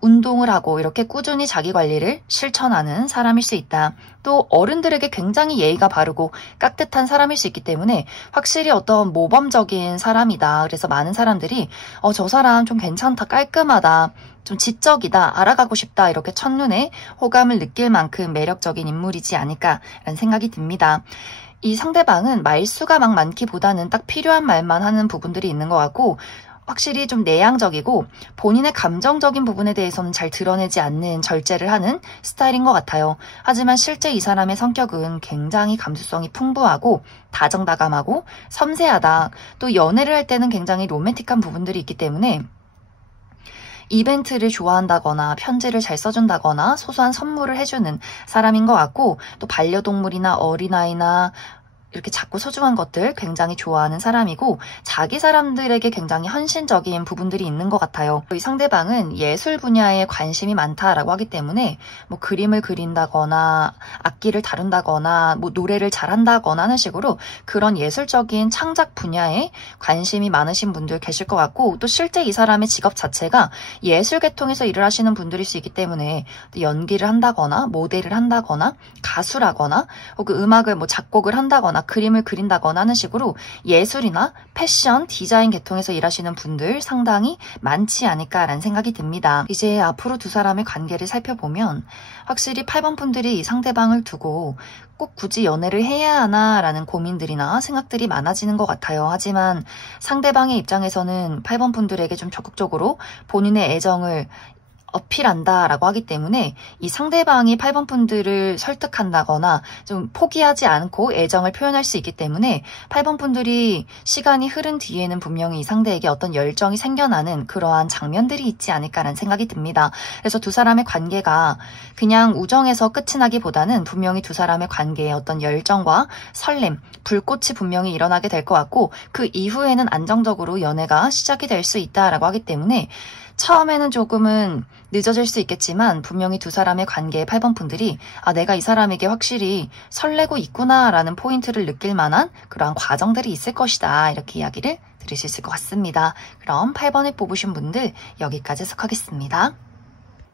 운동을 하고 이렇게 꾸준히 자기 관리를 실천하는 사람일 수 있다. 또 어른들에게 굉장히 예의가 바르고 깍듯한 사람일 수 있기 때문에 확실히 어떤 모범적인 사람이다. 그래서 많은 사람들이 저 사람 좀 괜찮다, 깔끔하다, 좀 지적이다, 알아가고 싶다 이렇게 첫눈에 호감을 느낄 만큼 매력적인 인물이지 않을까라는 생각이 듭니다. 이 상대방은 말수가 막 많기보다는 딱 필요한 말만 하는 부분들이 있는 것 같고, 확실히 좀 내향적이고 본인의 감정적인 부분에 대해서는 잘 드러내지 않는 절제를 하는 스타일인 것 같아요. 하지만 실제 이 사람의 성격은 굉장히 감수성이 풍부하고 다정다감하고 섬세하다. 또 연애를 할 때는 굉장히 로맨틱한 부분들이 있기 때문에 이벤트를 좋아한다거나 편지를 잘 써준다거나 소소한 선물을 해주는 사람인 것 같고, 또 반려동물이나 어린아이나 이렇게 작고 소중한 것들 굉장히 좋아하는 사람이고 자기 사람들에게 굉장히 헌신적인 부분들이 있는 것 같아요. 이 상대방은 예술 분야에 관심이 많다라고 하기 때문에 뭐 그림을 그린다거나 악기를 다룬다거나 뭐 노래를 잘한다거나 하는 식으로 그런 예술적인 창작 분야에 관심이 많으신 분들 계실 것 같고, 또 실제 이 사람의 직업 자체가 예술 계통에서 일을 하시는 분들일 수 있기 때문에 연기를 한다거나 모델을 한다거나 가수라거나 혹은 음악을 뭐 작곡을 한다거나 그림을 그린다거나 하는 식으로 예술이나 패션, 디자인 계통에서 일하시는 분들 상당히 많지 않을까라는 생각이 듭니다. 이제 앞으로 두 사람의 관계를 살펴보면 확실히 8번 분들이 이 상대방을 두고 꼭 굳이 연애를 해야 하나 라는 고민들이나 생각들이 많아지는 것 같아요. 하지만 상대방의 입장에서는 8번 분들에게 좀 적극적으로 본인의 애정을 어필한다라고 하기 때문에 이 상대방이 8번 분들을 설득한다거나 좀 포기하지 않고 애정을 표현할 수 있기 때문에 8번 분들이 시간이 흐른 뒤에는 분명히 이 상대에게 어떤 열정이 생겨나는 그러한 장면들이 있지 않을까라는 생각이 듭니다. 그래서 두 사람의 관계가 그냥 우정에서 끝이 나기보다는 분명히 두 사람의 관계에 어떤 열정과 설렘, 불꽃이 분명히 일어나게 될 것 같고, 그 이후에는 안정적으로 연애가 시작이 될 수 있다라고 하기 때문에 처음에는 조금은 늦어질 수 있겠지만 분명히 두 사람의 관계의 8번 분들이 내가 이 사람에게 확실히 설레고 있구나 라는 포인트를 느낄 만한 그러한 과정들이 있을 것이다, 이렇게 이야기를 드릴 수 있을 것 같습니다. 그럼 8번을 뽑으신 분들 여기까지 해석하겠습니다.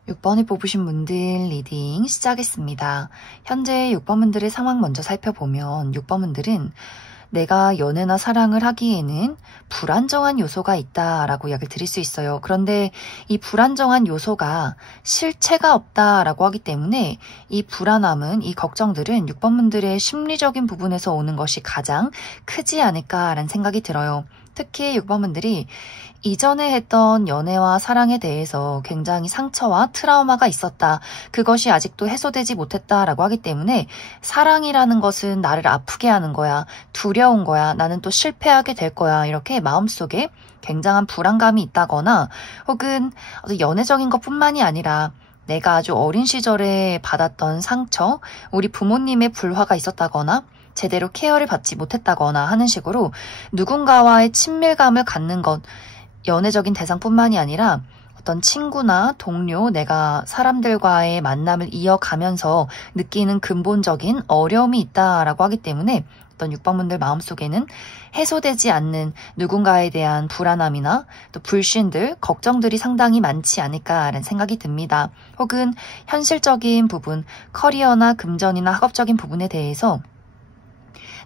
6번을 뽑으신 분들 리딩 시작하겠습니다. 현재 6번 분들의 상황 먼저 살펴보면 6번 분들은 내가 연애나 사랑을 하기에는 불안정한 요소가 있다라고 이야기를 드릴 수 있어요. 그런데 이 불안정한 요소가 실체가 없다라고 하기 때문에 이 불안함은, 이 걱정들은 6번 분들의 심리적인 부분에서 오는 것이 가장 크지 않을까라는 생각이 들어요. 특히 6번 분들이 이전에 했던 연애와 사랑에 대해서 굉장히 상처와 트라우마가 있었다. 그것이 아직도 해소되지 못했다라고 하기 때문에 사랑이라는 것은 나를 아프게 하는 거야. 두려운 거야. 나는 또 실패하게 될 거야. 이렇게 마음속에 굉장한 불안감이 있다거나, 혹은 연애적인 것뿐만이 아니라 내가 아주 어린 시절에 받았던 상처, 우리 부모님의 불화가 있었다거나 제대로 케어를 받지 못했다거나 하는 식으로 누군가와의 친밀감을 갖는 것, 연애적인 대상뿐만이 아니라 어떤 친구나 동료, 내가 사람들과의 만남을 이어가면서 느끼는 근본적인 어려움이 있다라고 하기 때문에 어떤 6번 분들 마음속에는 해소되지 않는 누군가에 대한 불안함이나 또 불신들, 걱정들이 상당히 많지 않을까라는 생각이 듭니다. 혹은 현실적인 부분, 커리어나 금전이나 학업적인 부분에 대해서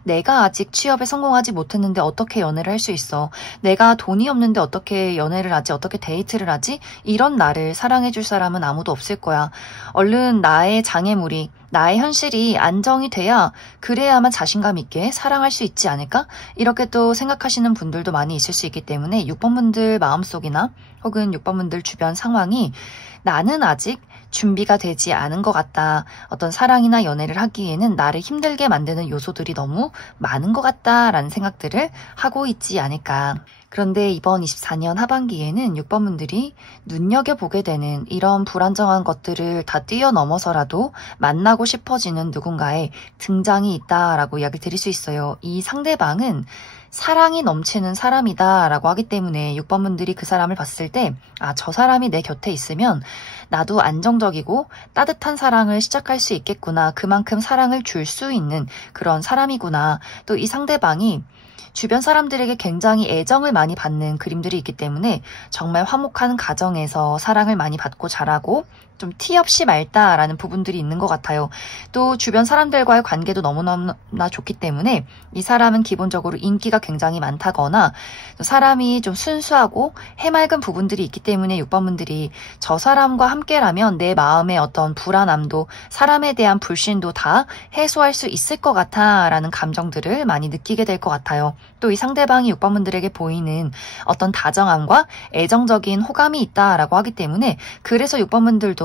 내가 아직 취업에 성공하지 못했는데 어떻게 연애를 할 수 있어? 내가 돈이 없는데 어떻게 연애를 하지? 어떻게 데이트를 하지? 이런 나를 사랑해줄 사람은 아무도 없을 거야. 얼른 나의 장애물이, 나의 현실이 안정이 돼야, 그래야만 자신감 있게 사랑할 수 있지 않을까? 이렇게 또 생각하시는 분들도 많이 있을 수 있기 때문에 6번 분들 마음속이나 혹은 6번 분들 주변 상황이 나는 아직 준비가 되지 않은 것 같다. 어떤 사랑이나 연애를 하기에는 나를 힘들게 만드는 요소들이 너무 많은 것 같다라는 생각들을 하고 있지 않을까. 그런데 이번 24년 하반기에는 6번분들이 눈여겨보게 되는 이런 불안정한 것들을 다 뛰어넘어서라도 만나고 싶어지는 누군가의 등장이 있다라고 이야기 드릴 수 있어요. 이 상대방은 사랑이 넘치는 사람이다 라고 하기 때문에 6번분들이 그 사람을 봤을 때 저 사람이 내 곁에 있으면 나도 안정적이고 따뜻한 사랑을 시작할 수 있겠구나. 그만큼 사랑을 줄 수 있는 그런 사람이구나. 또 이 상대방이 주변 사람들에게 굉장히 애정을 많이 받는 그림들이 있기 때문에 정말 화목한 가정에서 사랑을 많이 받고 자라고 좀 티 없이 맑다라는 부분들이 있는 것 같아요. 또 주변 사람들과의 관계도 너무너무나 좋기 때문에 이 사람은 기본적으로 인기가 굉장히 많다거나 사람이 좀 순수하고 해맑은 부분들이 있기 때문에 6번분들이 저 사람과 함께라면 내 마음의 어떤 불안함도 사람에 대한 불신도 다 해소할 수 있을 것 같아 라는 감정들을 많이 느끼게 될 것 같아요. 또 이 상대방이 6번분들에게 보이는 어떤 다정함과 애정적인 호감이 있다라고 하기 때문에 그래서 6번분들도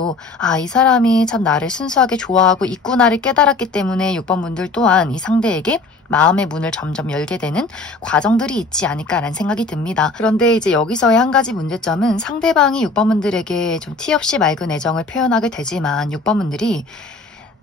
이 사람이 참 나를 순수하게 좋아하고 있구나를 깨달았기 때문에 6번분들 또한 이 상대에게 마음의 문을 점점 열게 되는 과정들이 있지 않을까라는 생각이 듭니다. 그런데 이제 여기서의 한 가지 문제점은 상대방이 6번분들에게 좀 티 없이 맑은 애정을 표현하게 되지만 6번분들이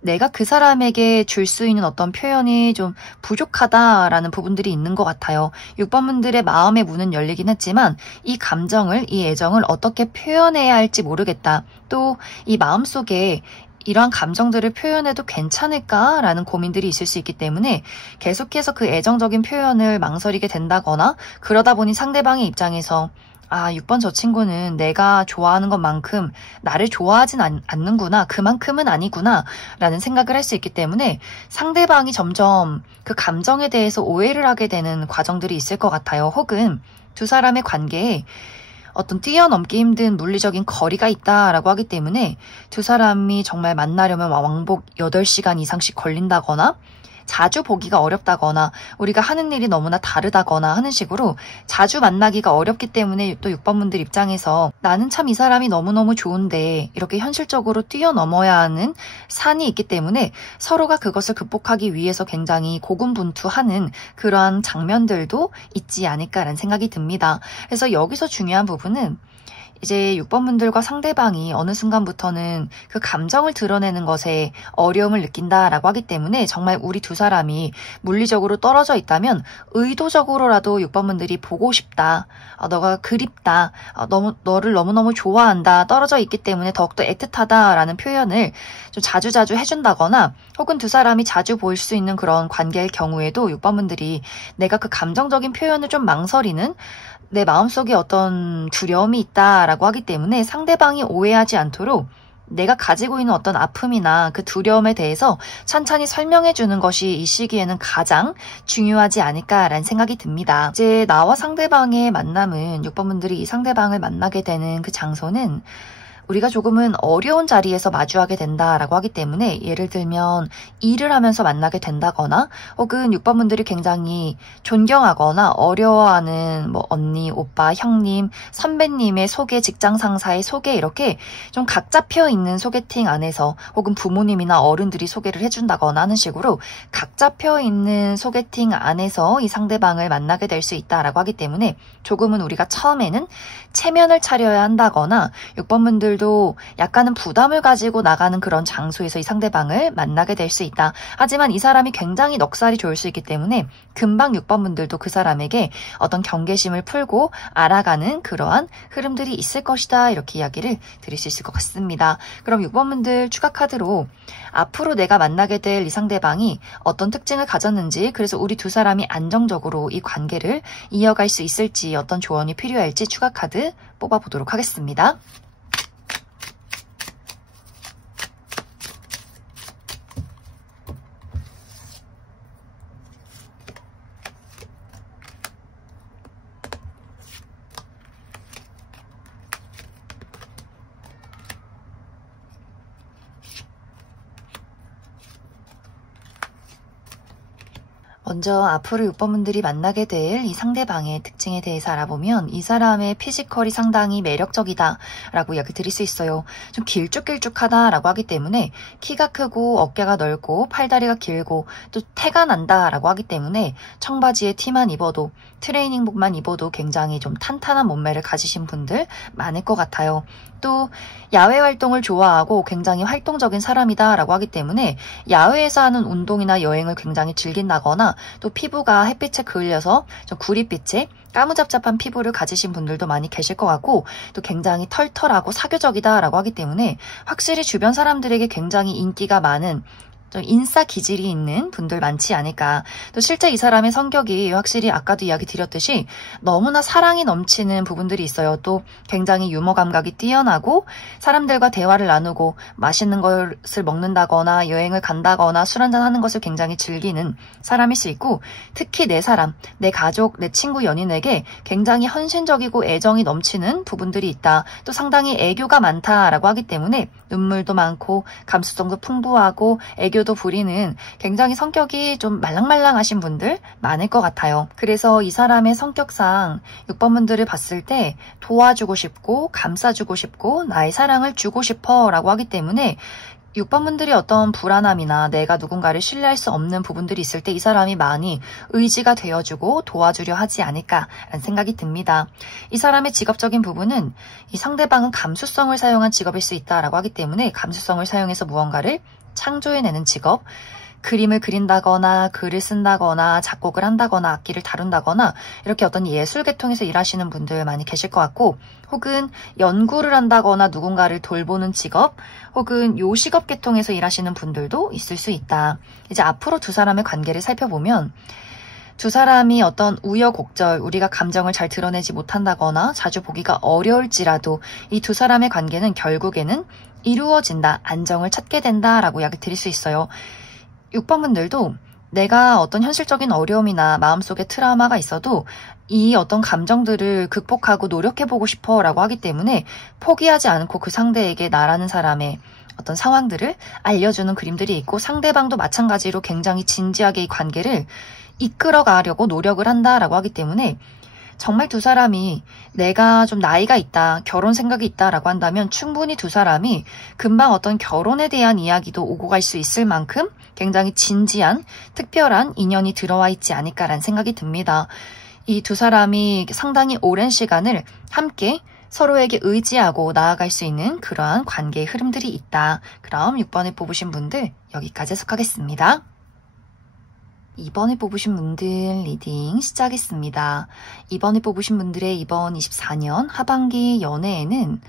내가 그 사람에게 줄 수 있는 어떤 표현이 좀 부족하다라는 부분들이 있는 것 같아요. 6번분들의 마음의 문은 열리긴 했지만 이 감정을, 이 애정을 어떻게 표현해야 할지 모르겠다. 또 이 마음속에 이러한 감정들을 표현해도 괜찮을까라는 고민들이 있을 수 있기 때문에 계속해서 그 애정적인 표현을 망설이게 된다거나 그러다 보니 상대방의 입장에서 6번 저 친구는 내가 좋아하는 것만큼 나를 좋아하진 않는구나. 그만큼은 아니구나. 라는 생각을 할 수 있기 때문에 상대방이 점점 그 감정에 대해서 오해를 하게 되는 과정들이 있을 것 같아요. 혹은 두 사람의 관계에 어떤 뛰어넘기 힘든 물리적인 거리가 있다라고 하기 때문에 두 사람이 정말 만나려면 왕복 8시간 이상씩 걸린다거나 자주 보기가 어렵다거나 우리가 하는 일이 너무나 다르다거나 하는 식으로 자주 만나기가 어렵기 때문에 또 6번분들 입장에서 나는 참 이 사람이 너무너무 좋은데 이렇게 현실적으로 뛰어넘어야 하는 산이 있기 때문에 서로가 그것을 극복하기 위해서 굉장히 고군분투하는 그러한 장면들도 있지 않을까라는 생각이 듭니다. 그래서 여기서 중요한 부분은 이제 6번분들과 상대방이 어느 순간부터는 그 감정을 드러내는 것에 어려움을 느낀다라고 하기 때문에 정말 우리 두 사람이 물리적으로 떨어져 있다면 의도적으로라도 6번분들이 보고 싶다. 너가 그립다. 너를 너무너무 좋아한다. 떨어져 있기 때문에 더욱더 애틋하다라는 표현을 좀 자주자주 해준다거나 혹은 두 사람이 자주 보일 수 있는 그런 관계일 경우에도 6번분들이 내가 그 감정적인 표현을 좀 망설이는 내 마음속에 어떤 두려움이 있다라고 하기 때문에 상대방이 오해하지 않도록 내가 가지고 있는 어떤 아픔이나 그 두려움에 대해서 찬찬히 설명해 주는 것이 이 시기에는 가장 중요하지 않을까라는 생각이 듭니다. 이제 나와 상대방의 만남은 6번분들이 이 상대방을 만나게 되는 그 장소는 우리가 조금은 어려운 자리에서 마주하게 된다라고 하기 때문에 예를 들면 일을 하면서 만나게 된다거나 혹은 6번분들이 굉장히 존경하거나 어려워하는 언니, 오빠, 형님, 선배님의 소개, 직장 상사의 소개 이렇게 좀 각 잡혀 있는 소개팅 안에서 혹은 부모님이나 어른들이 소개를 해준다거나 하는 식으로 각 잡혀 있는 소개팅 안에서 이 상대방을 만나게 될 수 있다라고 하기 때문에 조금은 우리가 처음에는 체면을 차려야 한다거나 6번분들 도 약간은 부담을 가지고 나가는 그런 장소에서 이 상대방을 만나게 될 수 있다. 하지만 이 사람이 굉장히 넉살이 좋을 수 있기 때문에 금방 6번분들도 그 사람에게 어떤 경계심을 풀고 알아가는 그러한 흐름들이 있을 것이다. 이렇게 이야기를 드릴 수 있을 것 같습니다. 그럼 6번분들 추가 카드로 앞으로 내가 만나게 될 이 상대방이 어떤 특징을 가졌는지 그래서 우리 두 사람이 안정적으로 이 관계를 이어갈 수 있을지 어떤 조언이 필요할지 추가 카드 뽑아보도록 하겠습니다. 먼저 앞으로 6번분들이 만나게 될 이 상대방의 특징에 대해서 알아보면 이 사람의 피지컬이 상당히 매력적이다 라고 이야기 드릴 수 있어요. 좀 길쭉길쭉하다 라고 하기 때문에 키가 크고 어깨가 넓고 팔다리가 길고 또 태가 난다 라고 하기 때문에 청바지에 티만 입어도 트레이닝복만 입어도 굉장히 좀 탄탄한 몸매를 가지신 분들 많을 것 같아요. 또 야외 활동을 좋아하고 굉장히 활동적인 사람이다 라고 하기 때문에 야외에서 하는 운동이나 여행을 굉장히 즐긴다거나 또 피부가 햇빛에 그을려서 좀 구릿빛에 까무잡잡한 피부를 가지신 분들도 많이 계실 것 같고 또 굉장히 털털하고 사교적이다 라고 하기 때문에 확실히 주변 사람들에게 굉장히 인기가 많은 좀 인싸 기질이 있는 분들 많지 않을까. 또 실제 이 사람의 성격이 확실히 아까도 이야기 드렸듯이 너무나 사랑이 넘치는 부분들이 있어요. 또 굉장히 유머 감각이 뛰어나고 사람들과 대화를 나누고 맛있는 것을 먹는다거나 여행을 간다거나 술 한잔 하는 것을 굉장히 즐기는 사람일 수 있고 특히 내 사람, 내 가족, 내 친구, 연인에게 굉장히 헌신적이고 애정이 넘치는 부분들이 있다. 또 상당히 애교가 많다라고 하기 때문에 눈물도 많고 감수성도 풍부하고 애교도 부리는 굉장히 성격이 좀 말랑말랑하신 분들 많을 것 같아요. 그래서 이 사람의 성격상 6번분들을 봤을 때 도와주고 싶고 감싸주고 싶고 나의 사랑을 주고 싶어 라고 하기 때문에 6번분들이 어떤 불안함이나 내가 누군가를 신뢰할 수 없는 부분들이 있을 때 이 사람이 많이 의지가 되어주고 도와주려 하지 않을까라는 생각이 듭니다. 이 사람의 직업적인 부분은 이 상대방은 감수성을 사용한 직업일 수 있다라고 하기 때문에 감수성을 사용해서 무언가를 창조해내는 직업, 그림을 그린다거나 글을 쓴다거나 작곡을 한다거나 악기를 다룬다거나 이렇게 어떤 예술 계통에서 일하시는 분들 많이 계실 것 같고 혹은 연구를 한다거나 누군가를 돌보는 직업 혹은 요식업 계통에서 일하시는 분들도 있을 수 있다. 이제 앞으로 두 사람의 관계를 살펴보면 두 사람이 어떤 우여곡절, 우리가 감정을 잘 드러내지 못한다거나 자주 보기가 어려울지라도 이 두 사람의 관계는 결국에는 이루어진다, 안정을 찾게 된다라고 이야기 드릴 수 있어요. 6번분들도 내가 어떤 현실적인 어려움이나 마음속에 트라우마가 있어도 이 어떤 감정들을 극복하고 노력해보고 싶어 라고 하기 때문에 포기하지 않고 그 상대에게 나라는 사람의 어떤 상황들을 알려주는 그림들이 있고 상대방도 마찬가지로 굉장히 진지하게 이 관계를 이끌어가려고 노력을 한다라고 하기 때문에 정말 두 사람이 내가 좀 나이가 있다, 결혼 생각이 있다라고 한다면 충분히 두 사람이 금방 어떤 결혼에 대한 이야기도 오고 갈 수 있을 만큼 굉장히 진지한, 특별한 인연이 들어와 있지 않을까라는 생각이 듭니다. 이 두 사람이 상당히 오랜 시간을 함께 서로에게 의지하고 나아갈 수 있는 그러한 관계의 흐름들이 있다. 그럼 6번을 뽑으신 분들 여기까지 해석하겠습니다. 2번을 뽑으신 분들 리딩 시작했습니다. 2번을 뽑으신 분들의 이번 24년 하반기 연애에는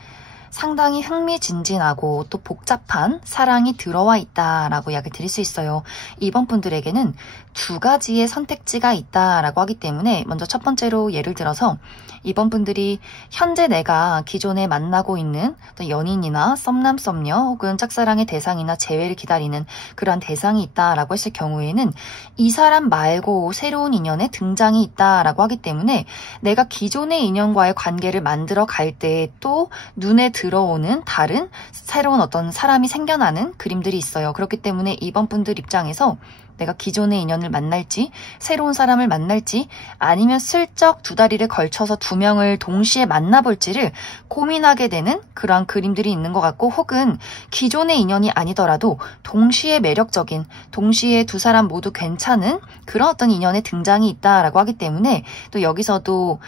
상당히 흥미진진하고 또 복잡한 사랑이 들어와 있다라고 이야기 드릴 수 있어요. 이번 분들에게는 두 가지의 선택지가 있다라고 하기 때문에 먼저 첫 번째로 예를 들어서 이번 분들이 현재 내가 기존에 만나고 있는 연인이나 썸남 썸녀 혹은 짝사랑의 대상이나 재회를 기다리는 그러한 대상이 있다라고 했을 경우에는 이 사람 말고 새로운 인연의 등장이 있다라고 하기 때문에 내가 기존의 인연과의 관계를 만들어 갈 때 또 눈에 들어오는 다른 새로운 어떤 사람이 생겨나는 그림들이 있어요. 그렇기 때문에 이번 분들 입장에서 내가 기존의 인연을 만날지 새로운 사람을 만날지 아니면 슬쩍 두 다리를 걸쳐서 두 명을 동시에 만나볼지를 고민하게 되는 그러한 그림들이 있는 것 같고 혹은 기존의 인연이 아니더라도 동시에 매력적인 동시에 두 사람 모두 괜찮은 그런 어떤 인연의 등장이 있다라고 하기 때문에 또 여기서도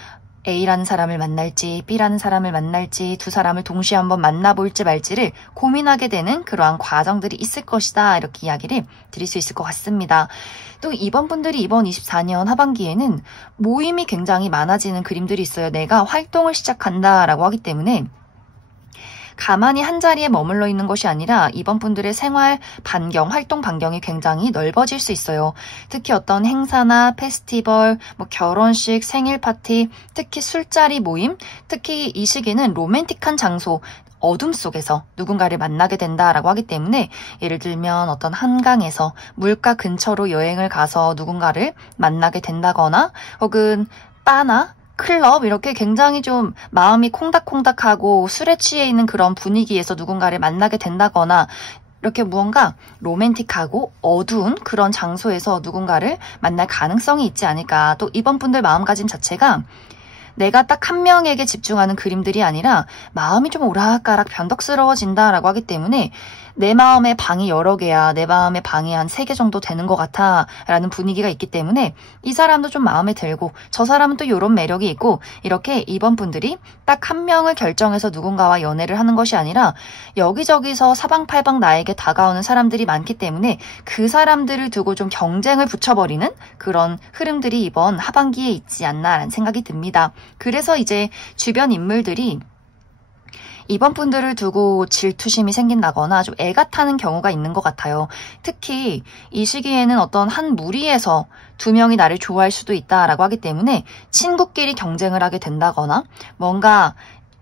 A라는 사람을 만날지 B라는 사람을 만날지 두 사람을 동시에 한번 만나볼지 말지를 고민하게 되는 그러한 과정들이 있을 것이다. 이렇게 이야기를 드릴 수 있을 것 같습니다. 또 이번 분들이 이번 24년 하반기에는 모임이 굉장히 많아지는 그림들이 있어요. 내가 활동을 시작한다라고 하기 때문에 가만히 한자리에 머물러 있는 것이 아니라 이번 분들의 생활 반경, 활동 반경이 굉장히 넓어질 수 있어요. 특히 어떤 행사나 페스티벌, 결혼식, 생일 파티, 특히 술자리 모임, 특히 이 시기는 로맨틱한 장소, 어둠 속에서 누군가를 만나게 된다라고 하기 때문에 예를 들면 어떤 한강에서 물가 근처로 여행을 가서 누군가를 만나게 된다거나 혹은 바나 클럽 이렇게 굉장히 좀 마음이 콩닥콩닥하고 술에 취해 있는 그런 분위기에서 누군가를 만나게 된다거나 이렇게 무언가 로맨틱하고 어두운 그런 장소에서 누군가를 만날 가능성이 있지 않을까. 또 이번 분들 마음가짐 자체가 내가 딱 한 명에게 집중하는 그림들이 아니라 마음이 좀 오락가락 변덕스러워진다라고 하기 때문에 내 마음의 방이 여러 개야. 내 마음의 방이 한 3개 정도 되는 것 같아 라는 분위기가 있기 때문에 이 사람도 좀 마음에 들고 저 사람은 또 이런 매력이 있고 이렇게 이번 분들이 딱 한 명을 결정해서 누군가와 연애를 하는 것이 아니라 여기저기서 사방팔방 나에게 다가오는 사람들이 많기 때문에 그 사람들을 두고 좀 경쟁을 붙여버리는 그런 흐름들이 이번 하반기에 있지 않나라는 생각이 듭니다. 그래서 이제 주변 인물들이 이번 분들을 두고 질투심이 생긴다거나 좀 애가 타는 경우가 있는 것 같아요. 특히 이 시기에는 어떤 한 무리에서 2명이 나를 좋아할 수도 있다라고 하기 때문에 친구끼리 경쟁을 하게 된다거나 뭔가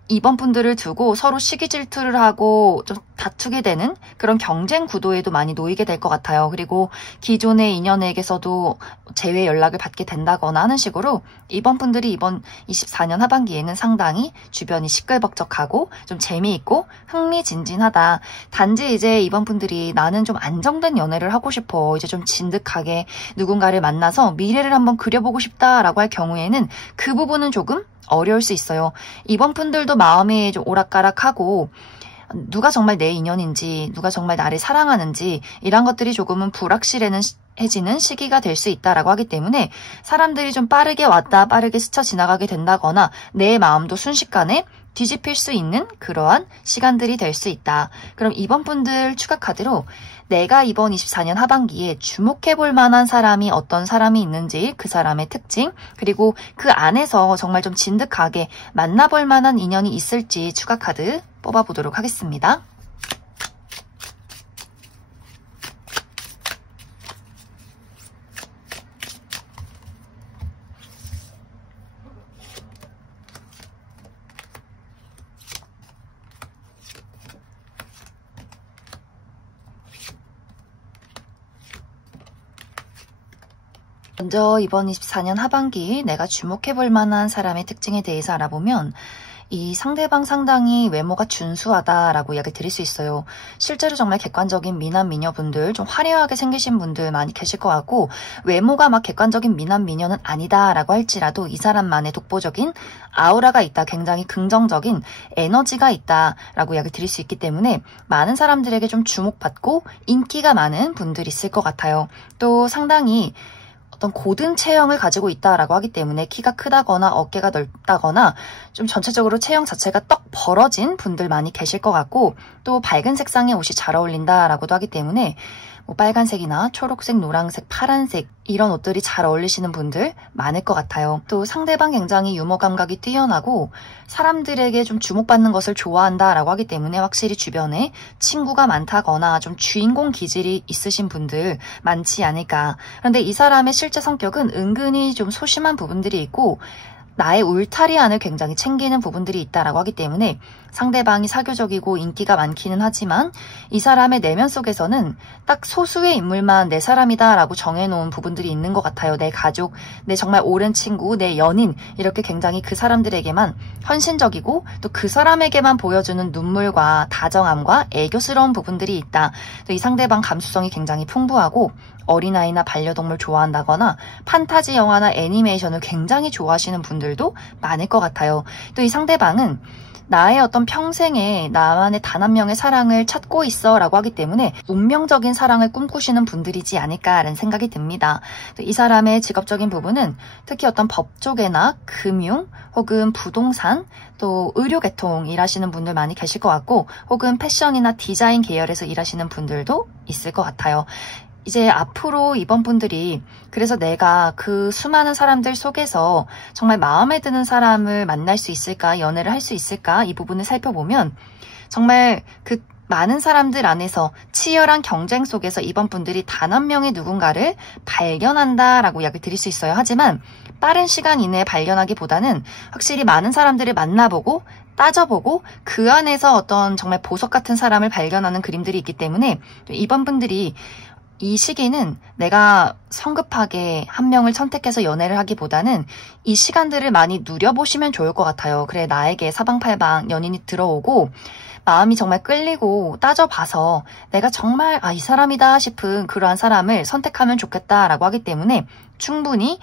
이번 분들을 두고 서로 시기 질투를 하고 좀 다투게 되는 그런 경쟁 구도에도 많이 놓이게 될 것 같아요. 그리고 기존의 인연에게서도 재회 연락을 받게 된다거나 하는 식으로 이번 분들이 이번 24년 하반기에는 상당히 주변이 시끌벅적하고 좀 재미있고 흥미진진하다. 단지 이제 이번 분들이 나는 좀 안정된 연애를 하고 싶어. 이제 좀 진득하게 누군가를 만나서 미래를 한번 그려보고 싶다라고 할 경우에는 그 부분은 조금 어려울 수 있어요. 이번 분들도 마음이 좀 오락가락하고 누가 정말 내 인연인지 누가 정말 나를 사랑하는지 이런 것들이 조금은 불확실해지는 시기가 될 수 있다라고 하기 때문에 사람들이 좀 빠르게 왔다 빠르게 스쳐 지나가게 된다거나 내 마음도 순식간에 뒤집힐 수 있는 그러한 시간들이 될 수 있다. 그럼 이번 분들 추가 카드로 내가 이번 24년 하반기에 주목해볼 만한 사람이 어떤 사람이 있는지 그 사람의 특징 그리고 그 안에서 정말 좀 진득하게 만나볼 만한 인연이 있을지 추가 카드 뽑아보도록 하겠습니다. 먼저 이번 24년 하반기 내가 주목해볼 만한 사람의 특징에 대해서 알아보면 이 상대방 상당히 외모가 준수하다라고 이야기 드릴 수 있어요. 실제로 정말 객관적인 미남 미녀분들 좀 화려하게 생기신 분들 많이 계실 것 같고 외모가 막 객관적인 미남 미녀는 아니다라고 할지라도 이 사람만의 독보적인 아우라가 있다. 굉장히 긍정적인 에너지가 있다라고 이야기 드릴 수 있기 때문에 많은 사람들에게 좀 주목받고 인기가 많은 분들이 있을 것 같아요. 또 상당히 어떤 고든 체형을 가지고 있다라고 하기 때문에 키가 크다거나 어깨가 넓다거나 좀 전체적으로 체형 자체가 떡 벌어진 분들 많이 계실 것 같고 또 밝은 색상의 옷이 잘 어울린다라고도 하기 때문에 뭐 빨간색이나 초록색, 노란색, 파란색 이런 옷들이 잘 어울리시는 분들 많을 것 같아요. 또 상대방 굉장히 유머 감각이 뛰어나고 사람들에게 좀 주목받는 것을 좋아한다라고 하기 때문에 확실히 주변에 친구가 많다거나 좀 주인공 기질이 있으신 분들 많지 않을까. 그런데 이 사람의 실제 성격은 은근히 좀 소심한 부분들이 있고 나의 울타리안을 굉장히 챙기는 부분들이 있다라고 하기 때문에 상대방이 사교적이고 인기가 많기는 하지만 이 사람의 내면 속에서는 딱 소수의 인물만 내 사람이다라고 정해놓은 부분들이 있는 것 같아요. 내 가족, 내 정말 오랜 친구, 내 연인 이렇게 굉장히 그 사람들에게만 헌신적이고 또 그 사람에게만 보여주는 눈물과 다정함과 애교스러운 부분들이 있다. 또 이 상대방 감수성이 굉장히 풍부하고 어린아이나 반려동물 좋아한다거나 판타지 영화나 애니메이션을 굉장히 좋아하시는 분들도 많을 것 같아요. 또 이 상대방은 나의 어떤 평생에 나만의 단 한 명의 사랑을 찾고 있어 라고 하기 때문에 운명적인 사랑을 꿈꾸시는 분들이지 않을까라는 생각이 듭니다. 또 이 사람의 직업적인 부분은 특히 어떤 법 쪽이나 금융 혹은 부동산 또 의료계통 일하시는 분들 많이 계실 것 같고 혹은 패션이나 디자인 계열에서 일하시는 분들도 있을 것 같아요. 이제 앞으로 이번 분들이 그래서 내가 그 수많은 사람들 속에서 정말 마음에 드는 사람을 만날 수 있을까, 연애를 할 수 있을까 이 부분을 살펴보면 정말 그 많은 사람들 안에서 치열한 경쟁 속에서 이번 분들이 단 한 명의 누군가를 발견한다라고 이야기 드릴 수 있어요. 하지만 빠른 시간 이내에 발견하기보다는 확실히 많은 사람들을 만나보고 따져보고 그 안에서 어떤 정말 보석 같은 사람을 발견하는 그림들이 있기 때문에 이번 분들이 이 시기는 내가 성급하게 한 명을 선택해서 연애를 하기보다는 이 시간들을 많이 누려보시면 좋을 것 같아요. 그래, 나에게 사방팔방 연인이 들어오고 마음이 정말 끌리고 따져봐서 내가 정말 이 사람이다 싶은 그러한 사람을 선택하면 좋겠다라고 하기 때문에 충분히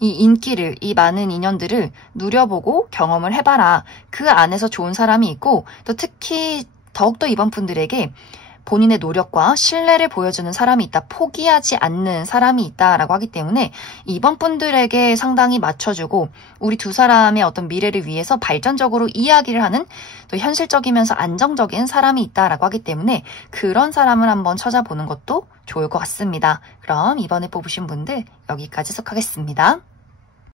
이 인기를, 이 많은 인연들을 누려보고 경험을 해봐라. 그 안에서 좋은 사람이 있고 또 특히 더욱더 이번 분들에게 본인의 노력과 신뢰를 보여주는 사람이 있다, 포기하지 않는 사람이 있다라고 하기 때문에 이번 분들에게 상당히 맞춰주고 우리 두 사람의 어떤 미래를 위해서 발전적으로 이야기를 하는 또 현실적이면서 안정적인 사람이 있다라고 하기 때문에 그런 사람을 한번 찾아보는 것도 좋을 것 같습니다. 그럼 이번에 뽑으신 분들 여기까지 속하겠습니다.